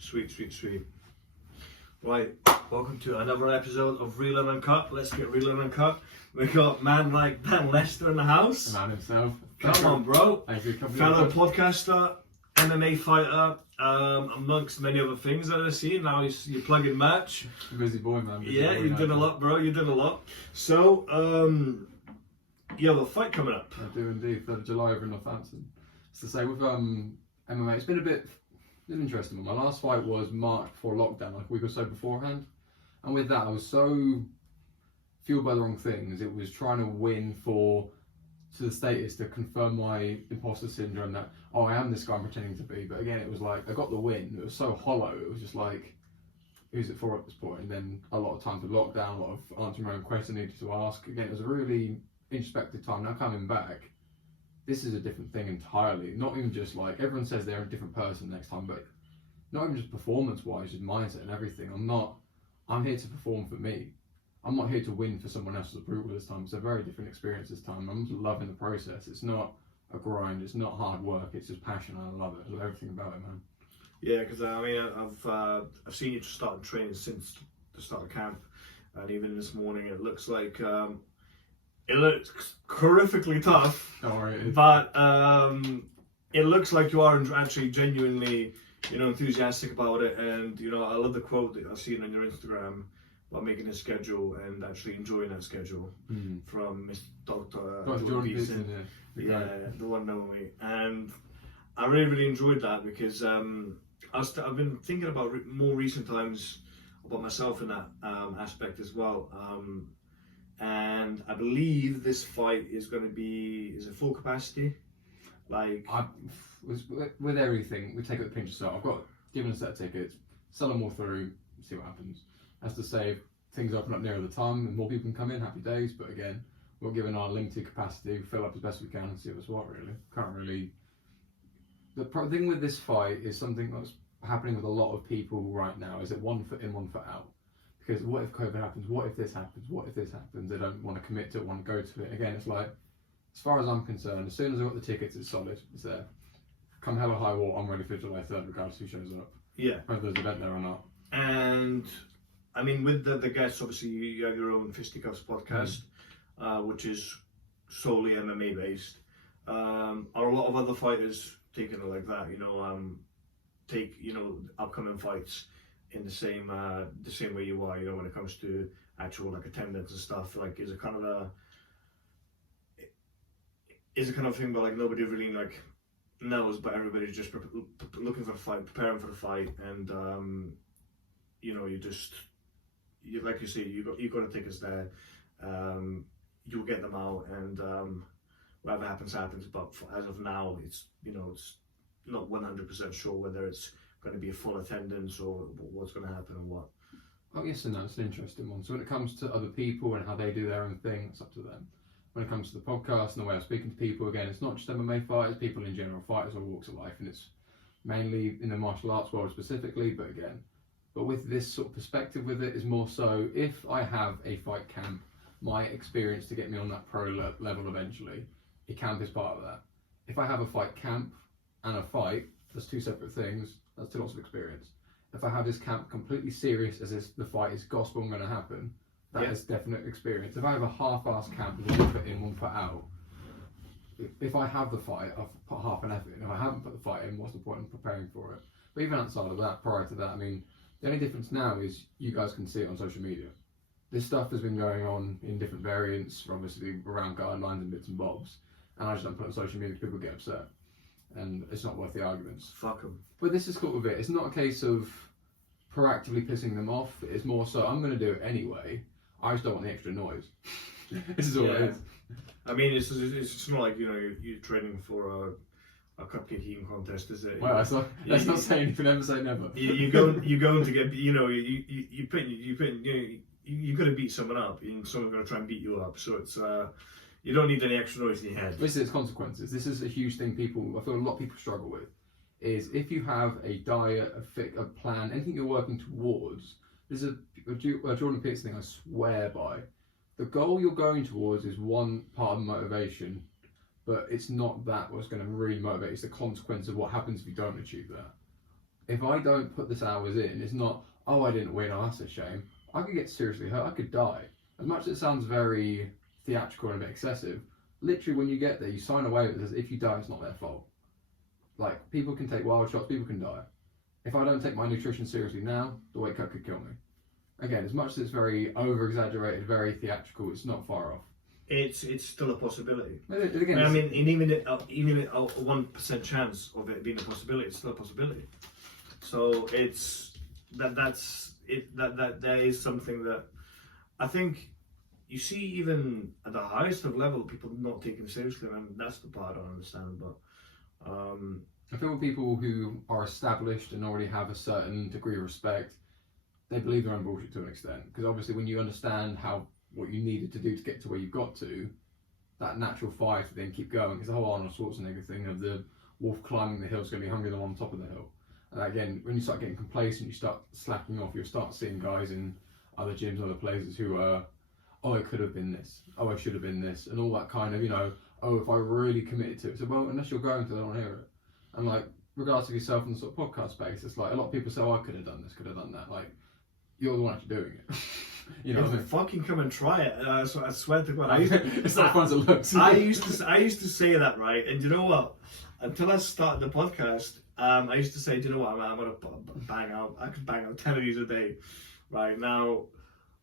Sweet, sweet, sweet. Right, welcome to another episode of Real and Uncut. Let's get real and uncut. We got man like Dan Lester in the house. The man himself. Come on, bro. Thank you. Fellow podcaster, MMA fighter, amongst many other things that I've seen. Now you're plugging merch. Busy boy, man. Yeah, you did a lot, bro. You did a lot. So, you have a fight coming up. I do indeed. 3rd of July over in Northampton. It's to say with MMA, it's been a bit interesting. My last fight was March before lockdown, like a week or so beforehand. And with that, I was so fueled by the wrong things. It was trying to win to the status to confirm my imposter syndrome that, oh, I am this guy I'm pretending to be. But again, it was like, I got the win. It was so hollow. It was just like, who's it for at this point? And then a lot of times with lockdown, a lot of answering my own questions I needed to ask. Again, it was a really introspective time. Now coming back, this is a different thing entirely. Not even just like, everyone says they're a different person next time, but not even just performance-wise, just mindset and everything. I'm here to perform for me. I'm not here to win for someone else's approval this time. It's a very different experience this time. I'm just loving the process. It's not a grind. It's not hard work. It's just passion. I love it. I love everything about it, man. Yeah, because I mean, I've seen you start training since the start of camp, and even this morning it looks like it looks horrifically tough. Don't worry. But it looks like you are actually genuinely, enthusiastic about it, and I love the quote that I've seen on your Instagram about making a schedule and actually enjoying that schedule from Mr. Dr. Jordan Peterson, yeah, the one and only. And I really enjoyed that because I've been thinking about more recent times about myself in that aspect as well. And I believe this fight is going to be, is it full capacity? With everything, we take it with a pinch of salt. I've got given a set of tickets, sell them all through, see what happens. As to say, if things open up nearer the time and more people can come in, happy days. But again, we're given our limited capacity, fill up as best we can and see what's what, really. Can't really. The thing with this fight is something that's happening with a lot of people right now, is it 1 foot in, 1 foot out. Because what if COVID happens? What if this happens? What if this happens? They don't want to commit to it, want to go to it. Again, it's like, as far as I'm concerned, as soon as I've got the tickets, it's solid. It's there. Come hell or high water, I'm ready for July 3rd, regardless who shows up. Yeah. Whether there's an event there or not. And I mean, with the guests, obviously you have your own Fisticuffs podcast, which is solely MMA based. Are a lot of other fighters taking it like that? Take upcoming fights in the same way you are. When it comes to actual like attendance and stuff. Like, is it kind of a thing where like nobody really like knows, but everybody's just looking for the fight, preparing for the fight, and you like you say, you got the tickets there. You'll get them out, and whatever happens. But as of now, it's not 100% sure whether it's going to be a full attendance or what's going to happen and what. Oh yes and no, it's an interesting one. So when it comes to other people and how they do their own thing, it's up to them. When it comes to the podcast and the way I'm speaking to people, again, it's not just MMA fighters, people in general, fighters all walks of life, and it's mainly in the martial arts world specifically, but with this sort of perspective with it is more so, if I have a fight camp, my experience to get me on that pro level eventually, a camp is part of that. If I have a fight camp and a fight, that's two separate things, that's 2 lots of experience. If I have this camp completely serious as if the fight is gospel and going to happen, that is definite experience. If I have a half-assed camp with 1 foot in, 1 foot out, if I have the fight, I've put half an effort in. If I haven't put the fight in, what's the point in preparing for it? But even outside of that, prior to that, I mean, the only difference now is you guys can see it on social media. This stuff has been going on in different variants, obviously around guidelines and bits and bobs, and I just don't put it on social media because people get upset, and it's not worth the arguments. Fuck them. But this is cool with it. It's not a case of proactively pissing them off. It's more so, I'm going to do it anyway. I just don't want the extra noise. This is all it is. I mean, it's not like you're training for a cupcake eating contest, is it? Well, that's not saying you can never say never. You're going to get, you're going to beat someone up, and someone's going to try and beat you up. So it's you don't need any extra noise in your head. This is consequences. This is a huge thing. I feel a lot of people struggle with. Is if you have a diet, a plan, anything you're working towards. This is a Jordan Peterson thing I swear by. The goal you're going towards is one part of the motivation, but it's not that what's going to really motivate. It's the consequence of what happens if you don't achieve that. if I don't put this hours in, it's not, oh, I didn't win, oh, that's a shame. I could get seriously hurt, I could die. As much as it sounds very theatrical and a bit excessive, literally when you get there, you sign away with it as if you die, it's not their fault. Like, people can take wild shots, people can die. If I don't take my nutrition seriously now, the weight cut could kill me. Again, as much as it's very over-exaggerated, very theatrical, it's not far off. It's still a possibility. Again, I mean, even a 1% chance of it being a possibility, it's still a possibility. So it's that is something that I think you see even at the highest of level, people not taking it seriously, and that's the part I don't understand. But I feel with people who are established and already have a certain degree of respect, they believe their own bullshit to an extent. Because obviously, when you understand what you needed to do to get to where you got to, that natural fire to then keep going. It's the whole Arnold Schwarzenegger thing of the wolf climbing the hill is going to be hungrier than on top of the hill. And again, when you start getting complacent, you start slacking off, you'll start seeing guys in other gyms, other places who are, oh, I could have been this, oh, I should have been this, and all that kind of, oh, if I really committed to it. So, well, unless you're going to, they don't want to hear it. And like, regardless of yourself in the sort of podcast space, it's like a lot of people say, oh, I could have done this, could have done that. Like, you're the one actually doing it. You know what I mean? Fucking come and try it. I swear to God, it's not fun as it looks. I used to say that, right? And you know what? Until I started the podcast, I used to say, do you know what? I'm gonna bang out. I could bang out 10 of these a day. Right now,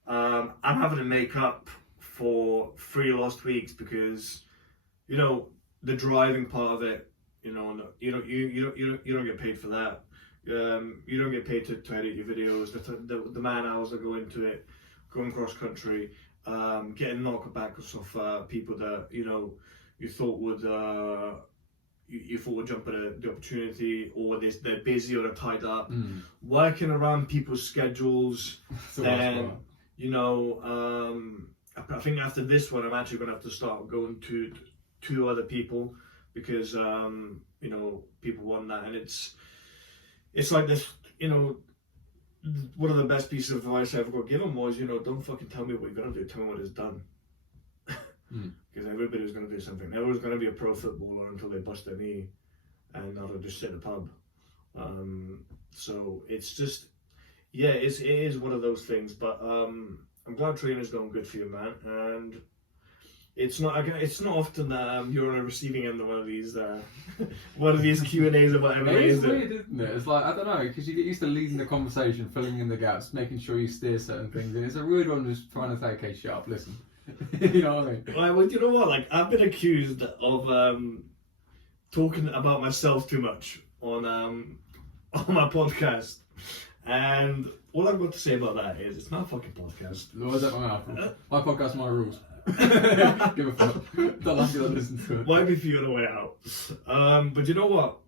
I'm having to make up for 3 lost weeks because, the driving part of it. You don't get paid for that. You don't get paid to edit your videos. The man hours that go into it, going cross country, getting knockbacks off people that you thought would you thought would jump at the opportunity, or they're busy or they're tied up, working around people's schedules. Then I think after this one, I'm actually going to have to start going to 2 other people because people want that, and it's like this, one of the best pieces of advice I ever got given was, don't fucking tell me what you're going to do, tell me what it's done. Because everybody's going to do something. Everyone's going to be a pro footballer until they bust their knee and they'll just sit in a pub. So it's just, it is one of those things, but I'm glad training's going good for you, man. And it's not often that you're on a receiving end of one of these Q&As about MMA. It's weird, isn't it? It's like, I don't know, because you get used to leading the conversation, filling in the gaps, making sure you steer certain things, and it's a weird one just trying to say, okay, shut up, listen. You know what I mean? Well, you know what? Like, I've been accused of talking about myself too much on my podcast, and all I've got to say about that is it's not a fucking podcast. No, is that my mouth? My podcast, my rules. Give a fuck. Don't like it, don't listen to it. Might be for you on the way out. But you know what?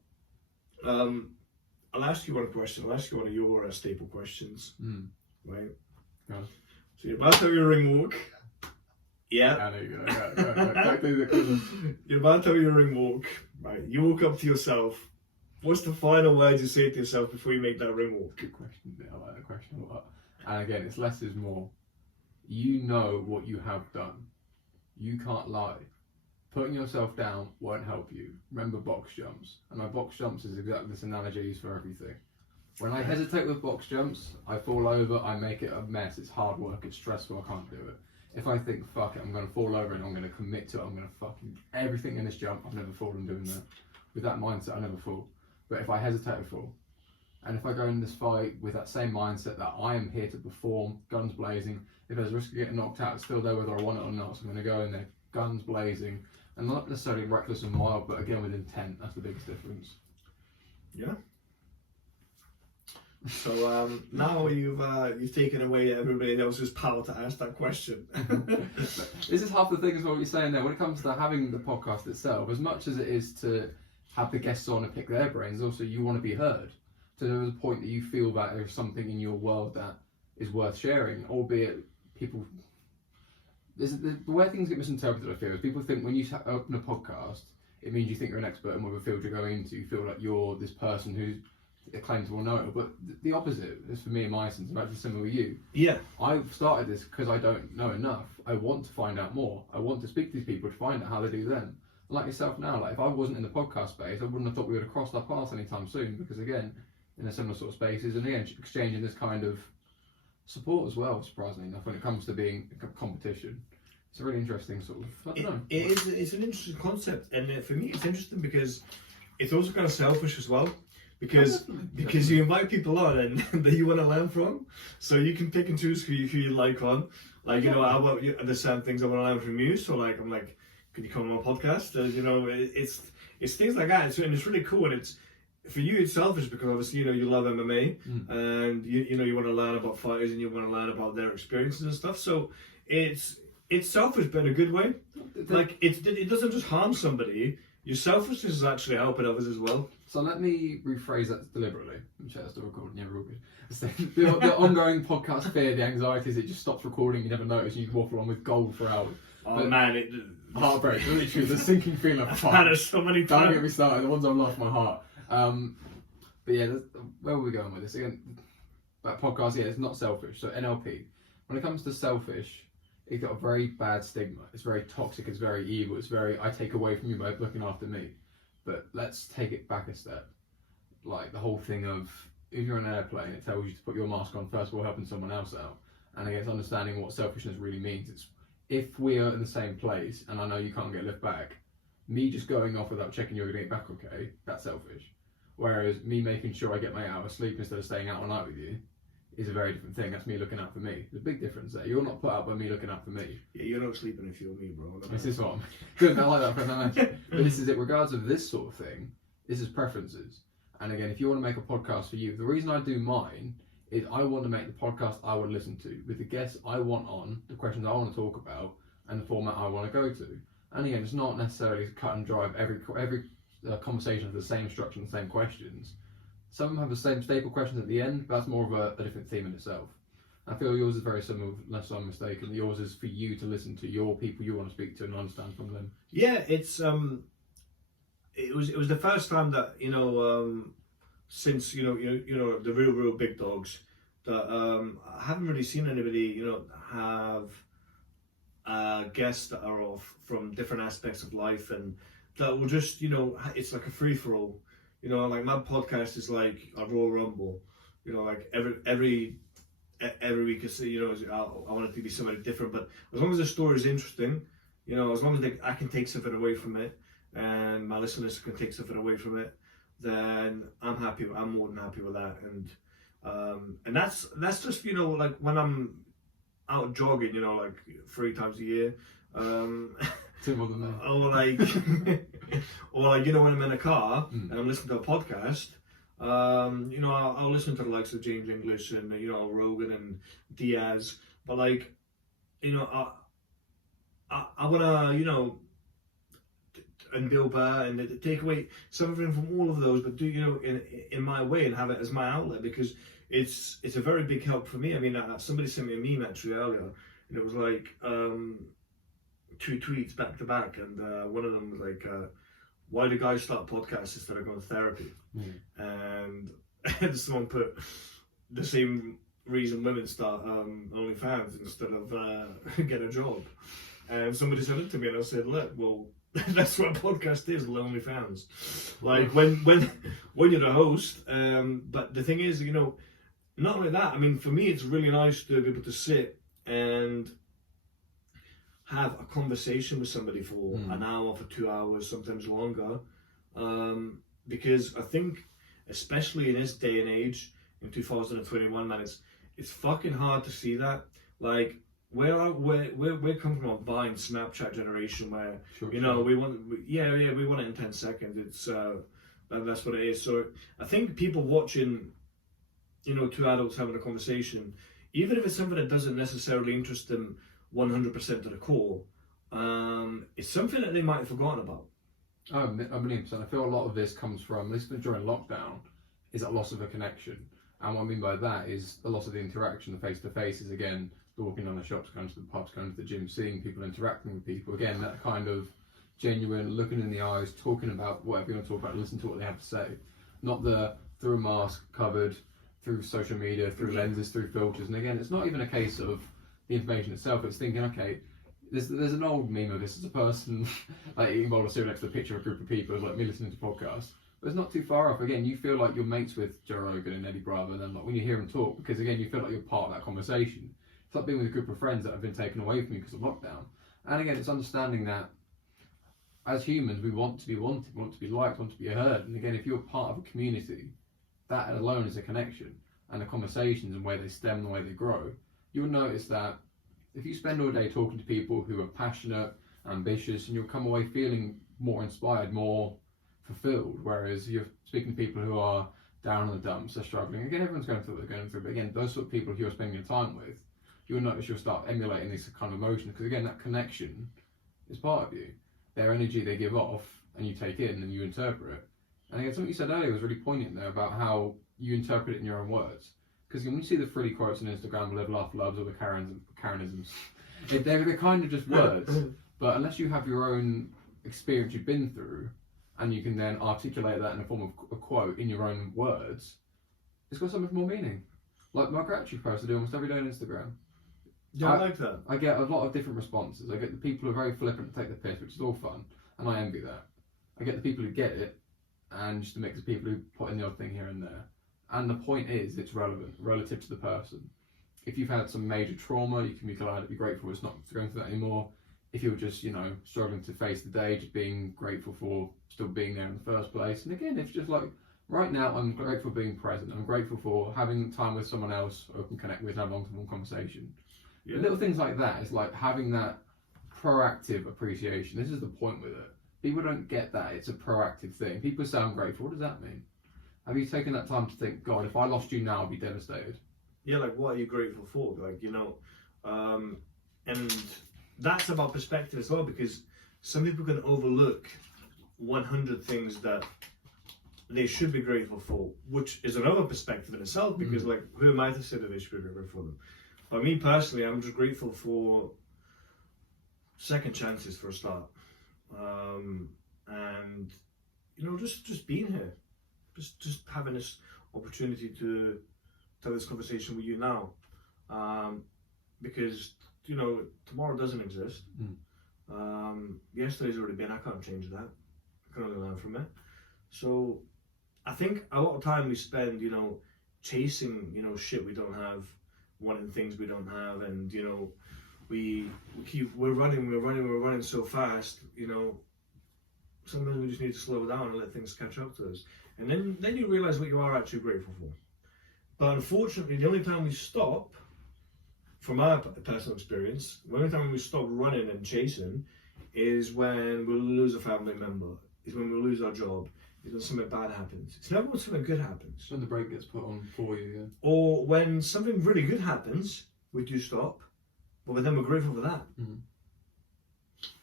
I'll ask you one question. I'll ask you one of your staple questions. Right? Go on. So you're about to have your ring walk. Yeah. I know you're gonna You're about to have your ring walk. Right. You walk up to yourself. What's the final words you say to yourself before you make that ring walk? Good question. I like that question a lot. And again, it's less is more. You know what you have done. You can't lie. Putting yourself down won't help you. Remember box jumps. And my box jumps is exactly this analogy I use for everything. When I hesitate with box jumps, I fall over, I make it a mess. It's hard work, it's stressful, I can't do it. If I think, fuck it, I'm going to fall over and I'm going to commit to it, I'm going to fucking everything in this jump, I've never fallen doing that. With that mindset, I never fall. But if I hesitate, I fall. And if I go in this fight with that same mindset that I am here to perform, guns blazing, if there's a risk of getting knocked out, it's still there whether I want it or not. So I'm going to go in there, guns blazing, and not necessarily reckless and wild, but again with intent. That's the biggest difference. Yeah. So now you've taken away everybody else's power to ask that question. This is half the thing as well what you're saying there. When it comes to having the podcast itself, as much as it is to have the guests on and pick their brains, also you want to be heard. So there is a point that you feel that there's something in your world that is worth sharing, albeit people... The way things get misinterpreted, I feel, is people think when you open a podcast, it means you think you're an expert in whatever field you're going into. You feel like you're this person who's claims to all know it, but the opposite is for me in my instance. About similar with you. Yeah. I've started this because I don't know enough. I want to find out more. I want to speak to these people to find out how they do them. Like yourself now, like if I wasn't in the podcast space, I wouldn't have thought we would have crossed our paths anytime soon, because again, in a similar sort of spaces, and again, exchanging this kind of support as well, surprisingly enough, when it comes to being a competition. It's a really interesting sort of, I don't know. It's an interesting concept, and for me it's interesting because it's also kind of selfish as well. Because you invite people on and that you want to learn from, so you can pick and choose who you like on. Like, you know, I want you, there's certain things I want to learn from you. So like, I'm like, could you come on my podcast? You know, it's things like that. And it's really cool. And it's for you, it's selfish because obviously, you know, you love MMA and you know you want to learn about fighters and you want to learn about their experiences and stuff. So it's selfish, but in a good way. Like it doesn't just harm somebody. Your selfishness is actually helping others as well. So let me rephrase that deliberately. I'm sure that's still recording. Yeah, we're all good. The ongoing podcast fear, the anxiety is it just stops recording. You never notice. You waffle on with gold for hours. Oh but man, heartbreak. Literally, the sinking feeling of I've had it so many times. Don't get me started. The ones I've lost my heart. But yeah, where were we going with this again? That podcast, yeah, it's not selfish. So NLP, when it comes to selfish, it's got a very bad stigma. It's very toxic. It's very evil. It's very I take away from you by looking after me. But let's take it back a step. Like the whole thing of if you're on an airplane, it tells you to put your mask on first of all, helping someone else out. And I guess understanding what selfishness really means. It's if we are in the same place and I know you can't get a lift back, me just going off without checking you're going to get back okay, that's selfish. Whereas me making sure I get my hour of sleep instead of staying out all night with you is a very different thing. That's me looking out for me. There's a big difference there. You're not put out by me looking out for me. Yeah, you're not sleeping if you're me, bro. This is what I'm good. I like that presentation. But this is it. Regards of this sort of thing, this is preferences. And again, if you want to make a podcast for you, the reason I do mine is I want to make the podcast I want to listen to with the guests I want on, the questions I want to talk about, and the format I want to go to. And again, it's not necessarily cut and dry. Every conversation has the same structure and the same questions. Some have the same staple questions at the end, but that's more of a different theme in itself. I feel yours is very similar, unless I'm mistaken. Yours is for you to listen to your people you want to speak to and understand from them. Yeah, it's it was the first time that since you know the real big dogs that I haven't really seen anybody have guests that are off from different aspects of life and that will just it's like a free for all. Like my podcast is like a Royal Rumble. Like every week I want it to be somebody different. But as long as the story is interesting, as long as I can take something away from it, and my listeners can take something away from it, then I'm happy. I'm more than happy with that. And that's just like when I'm out jogging, like 3 times a year. Two more than that. Or like when I'm in a car and I'm listening to a podcast, I'll listen to the likes of James English and Rogan and Diaz, but I wanna and Bill Burr and take away something from all of those, but do in my way and have it as my outlet because it's a very big help for me. I mean, somebody sent me a meme actually earlier, and it was like 2 tweets back to back, and one of them was like, why do guys start podcasts instead of going to therapy? And someone put the same reason women start OnlyFans instead of get a job. And somebody said it to me and I said, look, well, that's what a podcast is, OnlyFans. Like when you're the host, but the thing is, not only that, I mean, for me it's really nice to be able to sit and have a conversation with somebody for an hour, for 2 hours, sometimes longer, because I think, especially in this day and age, in 2021, man, it's fucking hard to see that. Like we're coming from a Vine Snapchat generation where we want it in 10 seconds. It's that's what it is. So I think people watching, 2 adults having a conversation, even if it's something that doesn't necessarily interest them 100% to the core, it's something that they might have forgotten about. Oh, 1,000,000%. I feel a lot of this comes from, at least during lockdown, is that loss of a connection. And what I mean by that is the loss of the interaction, the face-to-face is, again, walking down the shops, going to the pubs, going to the gym, seeing people, interacting with people. Again, that kind of genuine, looking in the eyes, talking about whatever you want to talk about, listen to what they have to say. Not through a mask, covered, through social media, through lenses, through filters. And again, it's not even a case of the information itself, it's thinking, okay, there's an old meme of this as a person like eating a bowl of cereal next to a picture of a group of people, it's like me listening to podcasts. But it's not too far off. Again, you feel like you're mates with Joe Rogan and Eddie Bravo, and then like when you hear them talk, because again, you feel like you're part of that conversation. It's like being with a group of friends that have been taken away from you because of lockdown. And again, it's understanding that as humans, we want to be wanted, want to be liked, want to be heard. And again, if you're part of a community, that alone is a connection. And the conversations and where they stem, the way they grow, you'll notice that if you spend all day talking to people who are passionate, ambitious, and you'll come away feeling more inspired, more fulfilled. Whereas you're speaking to people who are down in the dumps, they're struggling. Again, everyone's going through what they're going through, but again, those sort of people who you're spending your time with, you'll notice you'll start emulating these kind of emotions, because again, that connection is part of you. Their energy they give off, and you take in and you interpret it. And again, something you said earlier was really poignant there about how you interpret it in your own words. Because when you see the frilly quotes on Instagram, live, laugh, loves, or the Karenisms, they're kind of just words. But unless you have your own experience you've been through, and you can then articulate that in the form of a quote in your own words, it's got so much more meaning. Like my gratitude post I do almost every day on Instagram. Yeah, I like that. I get a lot of different responses. I get the people who are very flippant and take the piss, which is all fun, and I envy that. I get the people who get it, and just a mix of people who put in the odd thing here and there. And the point is, it's relevant, relative to the person. If you've had some major trauma, you can be glad and be grateful it's not going through that anymore. If you're just, struggling to face the day, just being grateful for still being there in the first place. And again, it's just like, right now, I'm grateful for being present. I'm grateful for having time with someone else who I can connect with and have a long-term conversation. Yeah. Little things like that, it's like having that proactive appreciation. This is the point with it. People don't get that. It's a proactive thing. People say I'm grateful. What does that mean? Have you taken that time to think, God, if I lost you now, I'd be devastated? Yeah, like, what are you grateful for? Like, and that's about perspective as well, because some people can overlook 100 things that they should be grateful for, which is another perspective in itself, because like, who am I to say that they should be grateful for them? But me personally, I'm just grateful for second chances for a start. And just being here, just having this opportunity to have this conversation with you now, because tomorrow doesn't exist. Yesterday's already been. I can't change that. I can only learn from it. So I think a lot of time we spend chasing shit we don't have, wanting things we don't have, and we're running so fast. Sometimes we just need to slow down and let things catch up to us, and then you realize what you are actually grateful for. But unfortunately, the only time we stop, from our personal experience, the only time we stop running and chasing is when we lose a family member, is when we lose our job, is when something bad happens. It's never when something good happens. When the brake gets put on for you, yeah. Or when something really good happens, we do stop, but then we're grateful for that.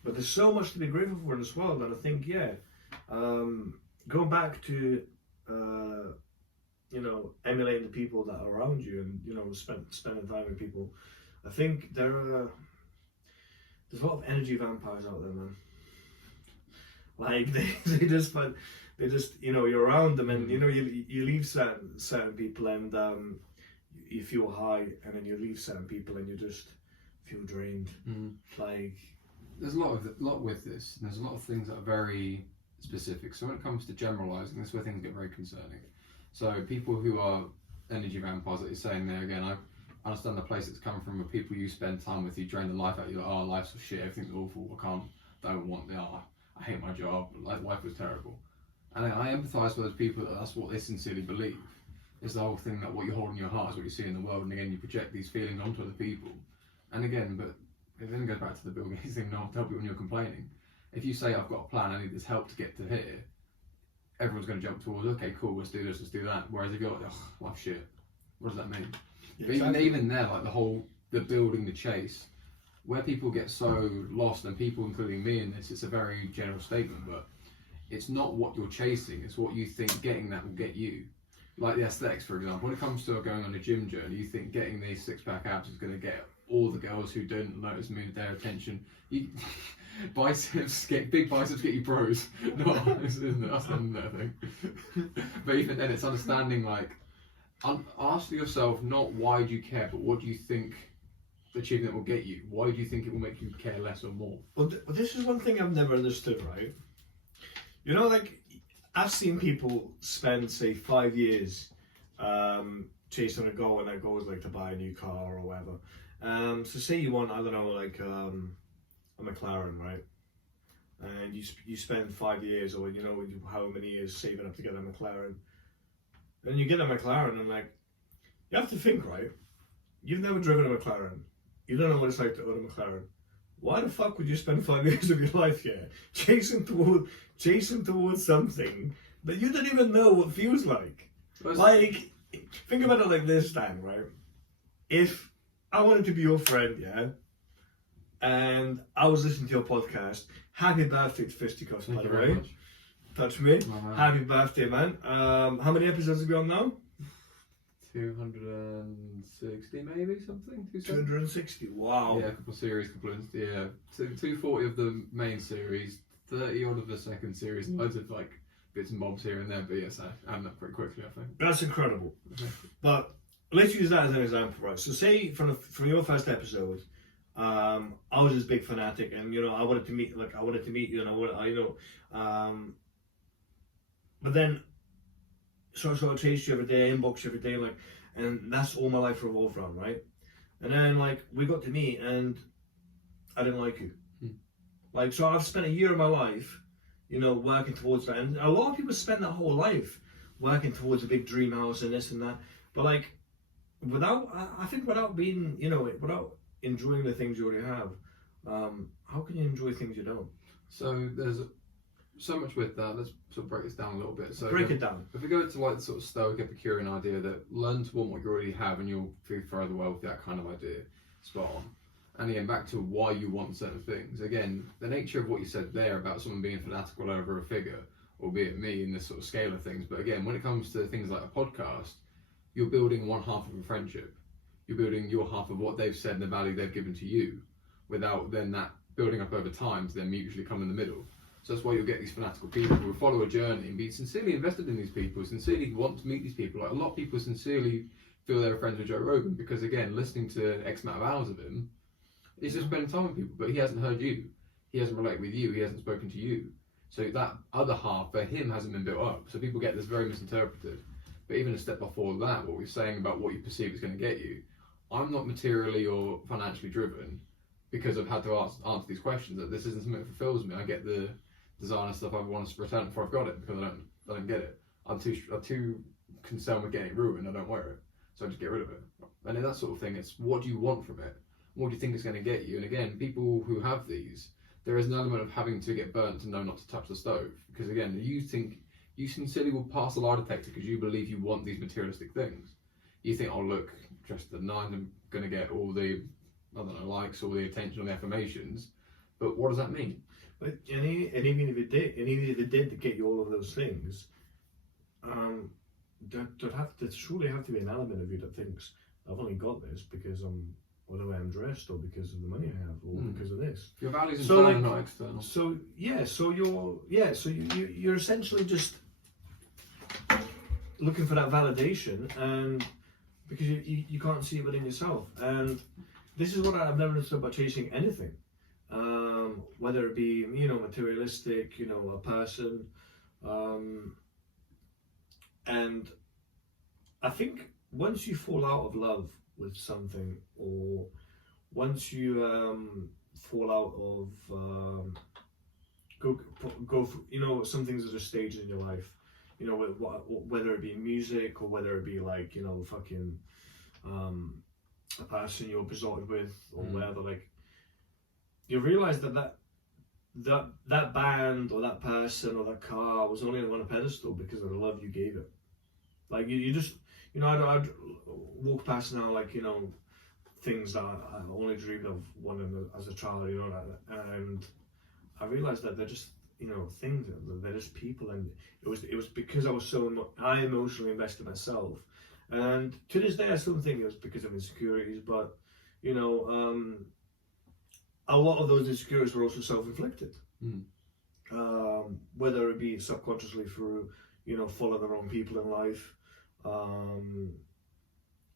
But there's so much to be grateful for in this world, and I think, going back to, emulating the people that are around you, and spending time with people, I think there's a lot of energy vampires out there, man. Like they just you're around them, and you leave certain people, and you feel high, and then you leave certain people and you just feel drained. Like, there's a lot with this, and there's a lot of things that are very specific. So when it comes to generalising, that's where things get very concerning. So people who are energy vampires, that you're saying there again, I understand the place it's coming from, where people you spend time with, you drain the life out of you, like, oh, life's shit, everything's awful, don't want the I hate my job, life was terrible. And I empathise with those people that's what they sincerely believe. It's the whole thing that what you hold in your heart is what you see in the world, and again, you project these feelings onto other people. And again, but it then goes back to the Bill Gates thing, no one tell people when you're complaining. If you say, I've got a plan, I need this help to get to here, everyone's going to jump towards, okay, cool, let's do this, let's do that. Whereas if you're like, oh, life shit, what does that mean? Yeah, but even there, like the building, the chase, where people get so lost, and people, including me in this, it's a very general statement, but it's not what you're chasing, it's what you think getting that will get you. Like the aesthetics, for example, when it comes to going on a gym journey, you think getting these six-pack abs is going to get all the girls who don't notice me their attention. Big biceps get you pros. No, that's another thing. But even then, it's understanding, like, ask yourself not why do you care, but what do you think the achievement will get you? Why do you think it will make you care less or more? Well, this is one thing I've never understood, right? Like, I've seen people spend, say, 5 years chasing a goal, and that goal is like to buy a new car or whatever. So say you want, I don't know, like a McLaren, right? And you spend 5 years, or you know how many years saving up to get a McLaren, and you get a McLaren, and like you have to think, right? You've never driven a McLaren, you don't know what it's like to own a McLaren. Why the fuck would you spend 5 years of your life here chasing towards something that you don't even know what feels like? Like, think about it like this, Dan, right? If I wanted to be your friend, yeah, and I was listening to your podcast, happy birthday to Fisticuffs, by the way. Touch me. Happy birthday, man. How many episodes are we on now? 260 maybe, something? 260, wow. Yeah, a couple of series, yeah. 240 of the main series, 30 odd of the second series, loads of like bits and bobs here and there, but yes, I added up pretty quickly, I think. That's incredible. But let's use that as an example, right? So say from your first episode, I was this big fanatic, and you know I wanted to meet you, and but then so I chased you every day, inbox you every day, like, and that's all my life revolved around, right? And then like we got to meet, and I didn't like you. Like, so I've spent a year of my life, you know, working towards that, and a lot of people spend their whole life working towards a big dream house and this and that, but like without being, you know, without enjoying the things you already have, how can you enjoy things you don't? So there's so much with that. Let's sort of break this down a little bit. So break it down. If we go to like the sort of Stoic Epicurean idea that learn to want what you already have and you'll feel further wealthy, that kind of idea, spot on. And again, back to why you want certain things. Again, the nature of what you said there about someone being fanatical over a figure, albeit me in this sort of scale of things. But again, when it comes to things like a podcast, you're building one half of a friendship. You're building your half of what they've said and the value they've given to you, without then that building up over time to then mutually come in the middle. So that's why you'll get these fanatical people who follow a journey and be sincerely invested in these people, sincerely want to meet these people. Like a lot of people sincerely feel they're friends with Joe Rogan because, again, listening to X amount of hours of him, he's just spending time with people, but he hasn't heard you. He hasn't related with you. He hasn't spoken to you. So that other half for him hasn't been built up. So people get this very misinterpreted. But even a step before that, what we're saying about what you perceive is going to get you, I'm not materially or financially driven because I've had to answer these questions. That this isn't something that fulfills me. I get the designer stuff I want to return before I've got it because I don't get it. I'm too concerned with getting it ruined. I don't wear it, so I just get rid of it. And then that sort of thing. It's what do you want from it? What do you think it's going to get you? And again, people who have these, there is an element of having to get burnt to know not to touch the stove. Because again, you think you sincerely will pass a lie detector because you believe you want these materialistic things. You think, oh look, just the 9, I'm going to get all the, I don't know, likes, all the attention, all the affirmations. But what does that mean? But and even if it did to get you all of those things, there surely have to be an element of you that thinks, I've only got this because or the way I'm dressed, or because of the money I have, or because of this. Your values internal, like, not external. So you're essentially just looking for that validation, and because you can't see it within yourself. And this is what I've never understood about chasing anything, whether it be, you know, materialistic, you know, a person, and I think once you fall out of love with something, or once you fall out of go for, you know, some things are just stages in your life, you know, whether it be music or whether it be like, you know, fucking a person you're besotted with or whatever, like you realize that band or that person or that car was only on a pedestal because of the love you gave it. Like you just, you know, I'd walk past now, like, you know, things that I only dreamed of wanting as a child, you know, and I realized that they're just, you know, things, they're just people, and it was because I emotionally invested myself, and to this day I still think it was because of insecurities, but, you know, a lot of those insecurities were also self-inflicted, whether it be subconsciously through, you know, following the wrong people in life,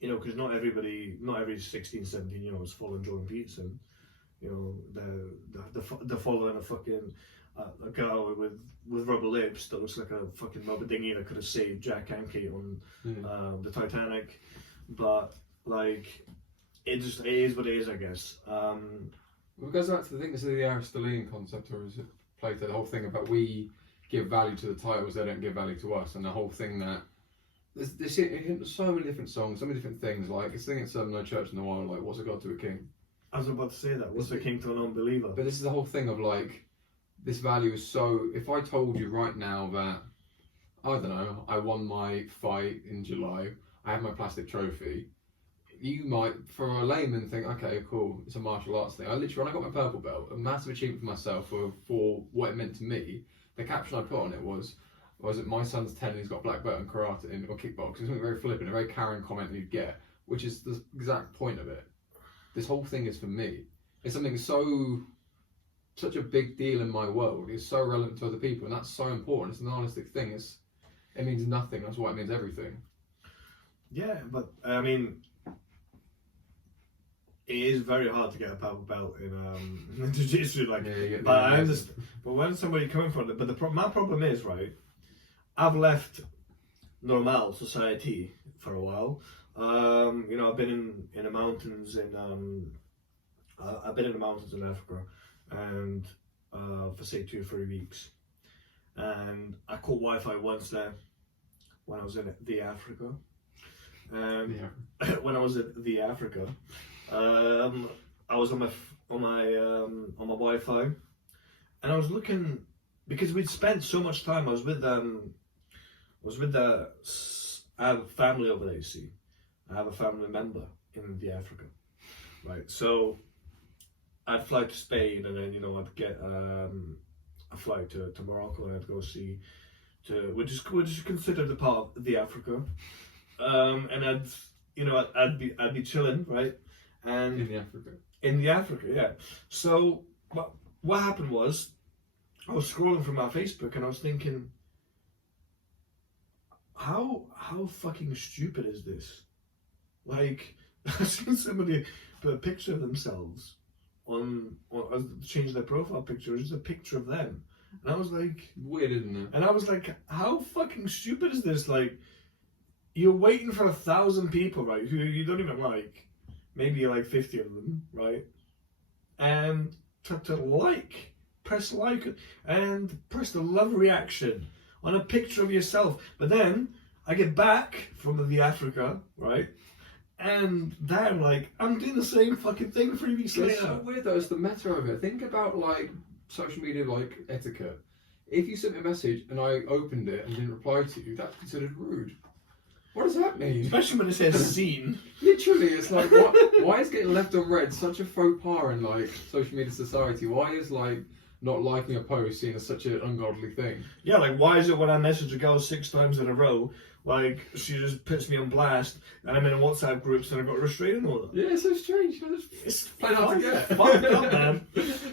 you know, because not every 16, 17 year old is following Jordan Peterson. You know, they're following a fucking a girl with rubber lips that looks like a fucking rubber dinghy that could have saved Jack and Kate on the Titanic, but like it is what it is, I guess. Well, it goes back to the thing, is it the Aristotelian concept, or is it Plato? The whole thing about we give value to the titles, they don't give value to us, and the whole thing that there's so many different songs, so many different things. Like it's thing it's No Church in the Wild, like what's a God to a king? I was about to say that. What's a king to an unbeliever? But this is the whole thing of like, this value is so. If I told you right now that, I don't know, I won my fight in July, I have my plastic trophy, you might, for a layman, think, okay, cool, it's a martial arts thing. When I got my purple belt, a massive achievement for myself for what it meant to me. The caption I put on it was it my son's 10 and he's got a black belt in karate or kickboxing. It's something very flippant, a very Karen comment you'd get, which is the exact point of it. This whole thing is for me. It's something such a big deal in my world. It's so relevant to other people, and that's so important. It's an holistic thing. It means nothing. That's why it means everything. Yeah, but I mean, it is very hard to get a purple belt in jiu-jitsu. Like, but I understand. But when somebody coming from it, but my problem is, right, I've left normal society for a while. You know, I've been in the mountains I've been in the mountains in Africa, and for say 2 or 3 weeks, and I caught Wi-Fi once there when I was in the Africa. When I was in the Africa, I was on my Wi-Fi, and I was looking because we'd spent so much time. I have a family over there. You see, I have a family member in the Africa, right? So I'd fly to Spain, and then I'd get a flight to Morocco, and I'd go see which is considered a part of the Africa, and I'd be chilling, right? And in the Africa, yeah. So what happened was, I was scrolling through my Facebook and I was thinking, how fucking stupid is this? Like, I've seen somebody put a picture of themselves on change their profile picture, it's just a picture of them, and I was like, weird, isn't it? And I was like, how fucking stupid is this? Like, you're waiting for 1,000 people, right, who you don't even like. Maybe like 50 of them, right? And to press like and press the love reaction on a picture of yourself. But then I get back from the Africa, right? And then I'm doing the same fucking thing 3 weeks later. It's so weird though, it's the meta of it. Think about social media etiquette. If you sent me a message and I opened it and didn't reply to you, that's considered rude. What does that mean? Especially when it says seen. Literally, it's like, what? Why is getting left unread such a faux pas in social media society? Why is not liking a post seen as such an ungodly thing? Yeah, why is it when I message a girl 6 times in a row, she just puts me on blast, and I'm in WhatsApp groups and I've got a restraining order? Yeah, it's so strange. It's play hard to get. Fucked up, man.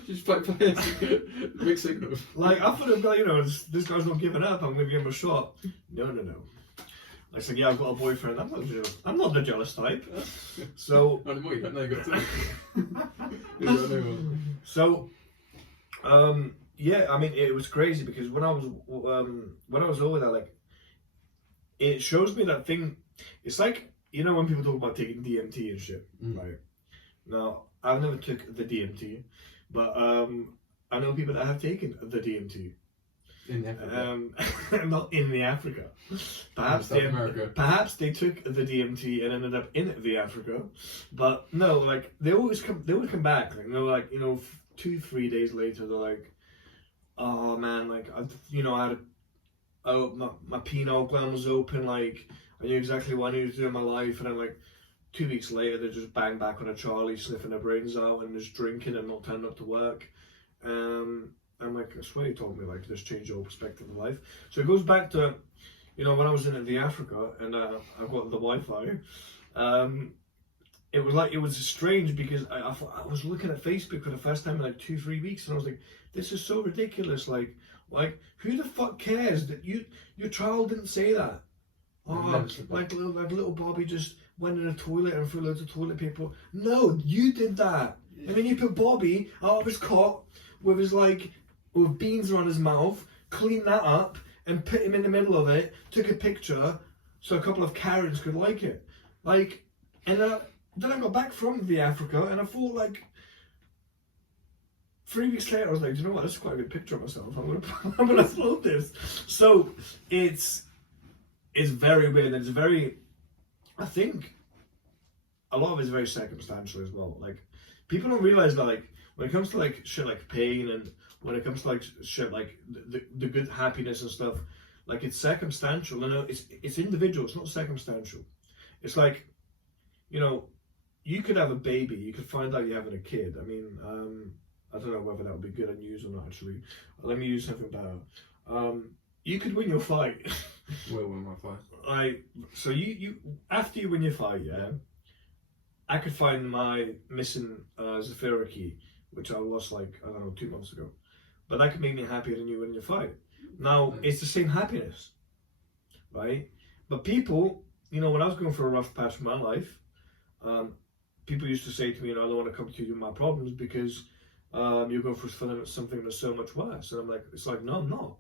Just play mixed signals. I thought about, this guy's not giving up, I'm going to give him a shot. No. I said, yeah, I've got a boyfriend. I'm not the jealous type. So. Not anymore. You don't know you got to. So, yeah. I mean, it was crazy because when I was over there, it shows me that thing. It's like when people talk about taking DMT and shit, right? Now, I've never took the DMT, but I know people that have taken the DMT. In Africa. Not in the Africa. Perhaps they took the DMT and ended up in the Africa, but no, they would come back. They're 2-3 days later, they're like, oh man, I had my penile gland was open, I knew exactly what I needed to do in my life, and then 2 weeks later they just bang back on a Charlie, sniffing their brains out and just drinking and not turning up to work. I'm I swear you told me this changed your perspective of life. So it goes back to, when I was in the Africa and I got the Wi-Fi. It was strange because I was looking at Facebook for the first time in 2-3 weeks, and I was like, this is so ridiculous. Who the fuck cares that your child didn't say that? Oh, little Bobby just went in a toilet and threw loads of toilet paper. No, you did that. And then you put Bobby out of his cot with his with beans around his mouth, cleaned that up, and put him in the middle of it, took a picture so a couple of Karens could like it. Like, and then I got back from the Africa, and I thought, like, 3 weeks later, I was like, do you know what, this is quite a good picture of myself. I'm gonna upload this. So it's very weird, and it's very, I think, a lot of it's very circumstantial as well. Like, people don't realize that, like, when it comes to like shit like pain, and when it comes to like shit like the good happiness and stuff, like, it's circumstantial. And it's individual. It's not circumstantial. It's like, you know, you could have a baby. You could find out you're having a kid. I mean, I don't know whether that would be good news or not. Actually, let me use something better. You could win your fight. Will win my fight. Like, so you after you win your fight, yeah. I could find my missing Zafira key, which I lost like, I don't know, 2 months ago. But that could make me happier than you winning your fight. Now, it's the same happiness, right? But people, you know, when I was going for a rough patch of my life, people used to say to me, you know, I don't want to come to you with my problems because you're going through something that's so much worse. And I'm like, it's like, no, I'm not.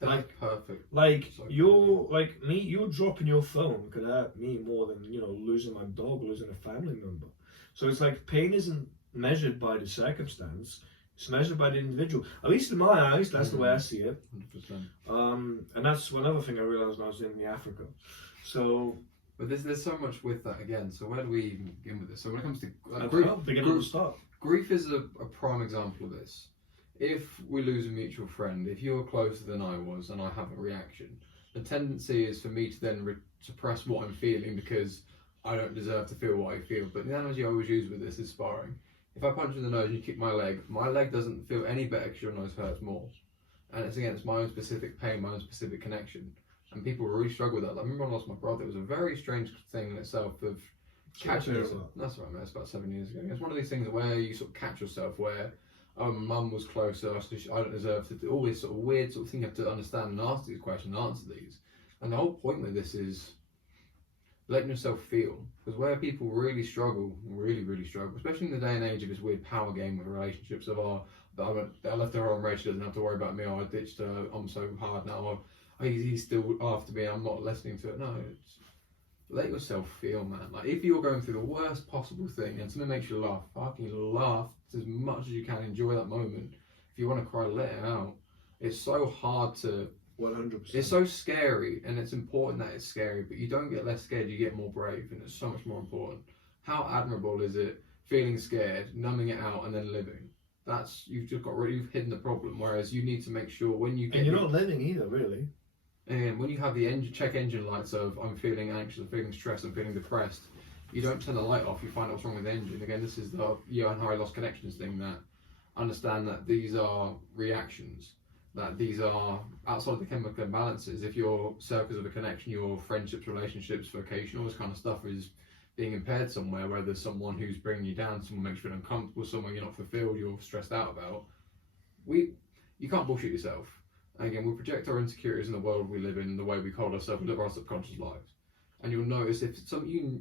That's like, perfect. Like, you're, like, me, you dropping your phone could hurt me more than, you know, losing my dog, losing a family member. So it's like, pain isn't measured by the circumstance, it's measured by the individual. At least in my eyes, that's the way I see it. 100%. And that's another thing I realised when I was in the Africa. So... But there's so much with that again. So where do we even begin with this? So when it comes to grief is a prime example of this. If we lose a mutual friend, if you're closer than I was and I have a reaction, the tendency is for me to then suppress what I'm feeling because I don't deserve to feel what I feel. But the analogy I always use with this is sparring. If I punch you in the nose and you kick my leg doesn't feel any better because your nose hurts more. And it's my own specific pain, my own specific connection. And people really struggle with that. Like, I remember when I lost my brother, it was a very strange thing in itself of catching yourself. That's right, man, it's about 7 years ago. It's one of these things where you sort of catch yourself where, oh, my mum was closer, so I don't deserve to do all this sort of weird sort of thing you have to understand and ask these questions and answer these. And the whole point with this is letting yourself feel. Because where people really struggle, especially in the day and age of this weird power game with relationships of, I left her on Ray, she doesn't have to worry about me, I ditched her, I'm so hard now, he's still after me, I'm not listening to it. No, it's let yourself feel, man. Like, if you're going through the worst possible thing and something makes you laugh, fucking laugh as much as you can, enjoy that moment. If you want to cry, let it out. It's so hard to 100%. It's so scary, and it's important that it's scary, but you don't get less scared, you get more brave, and it's so much more important. How admirable is it feeling scared, numbing it out, and then living? You've hidden the problem, whereas you need to make sure when you get... And you're not living either, really. And when you have the check engine lights of, I'm feeling anxious, I'm feeling stressed, I'm feeling depressed, you don't turn the light off, you find out what's wrong with the engine. Again, this is the you and Harry lost connections thing, that understand that these are reactions, that these are outside of the chemical imbalances. If your circles of a connection, your friendships, relationships, vocation, all this kind of stuff is being impaired somewhere, where there's someone who's bringing you down, someone makes you feel uncomfortable, someone you're not fulfilled, you're stressed out about, you can't bullshit yourself. Again, we project our insecurities in the world we live in, the way we hold ourselves, live our subconscious lives. And you'll notice if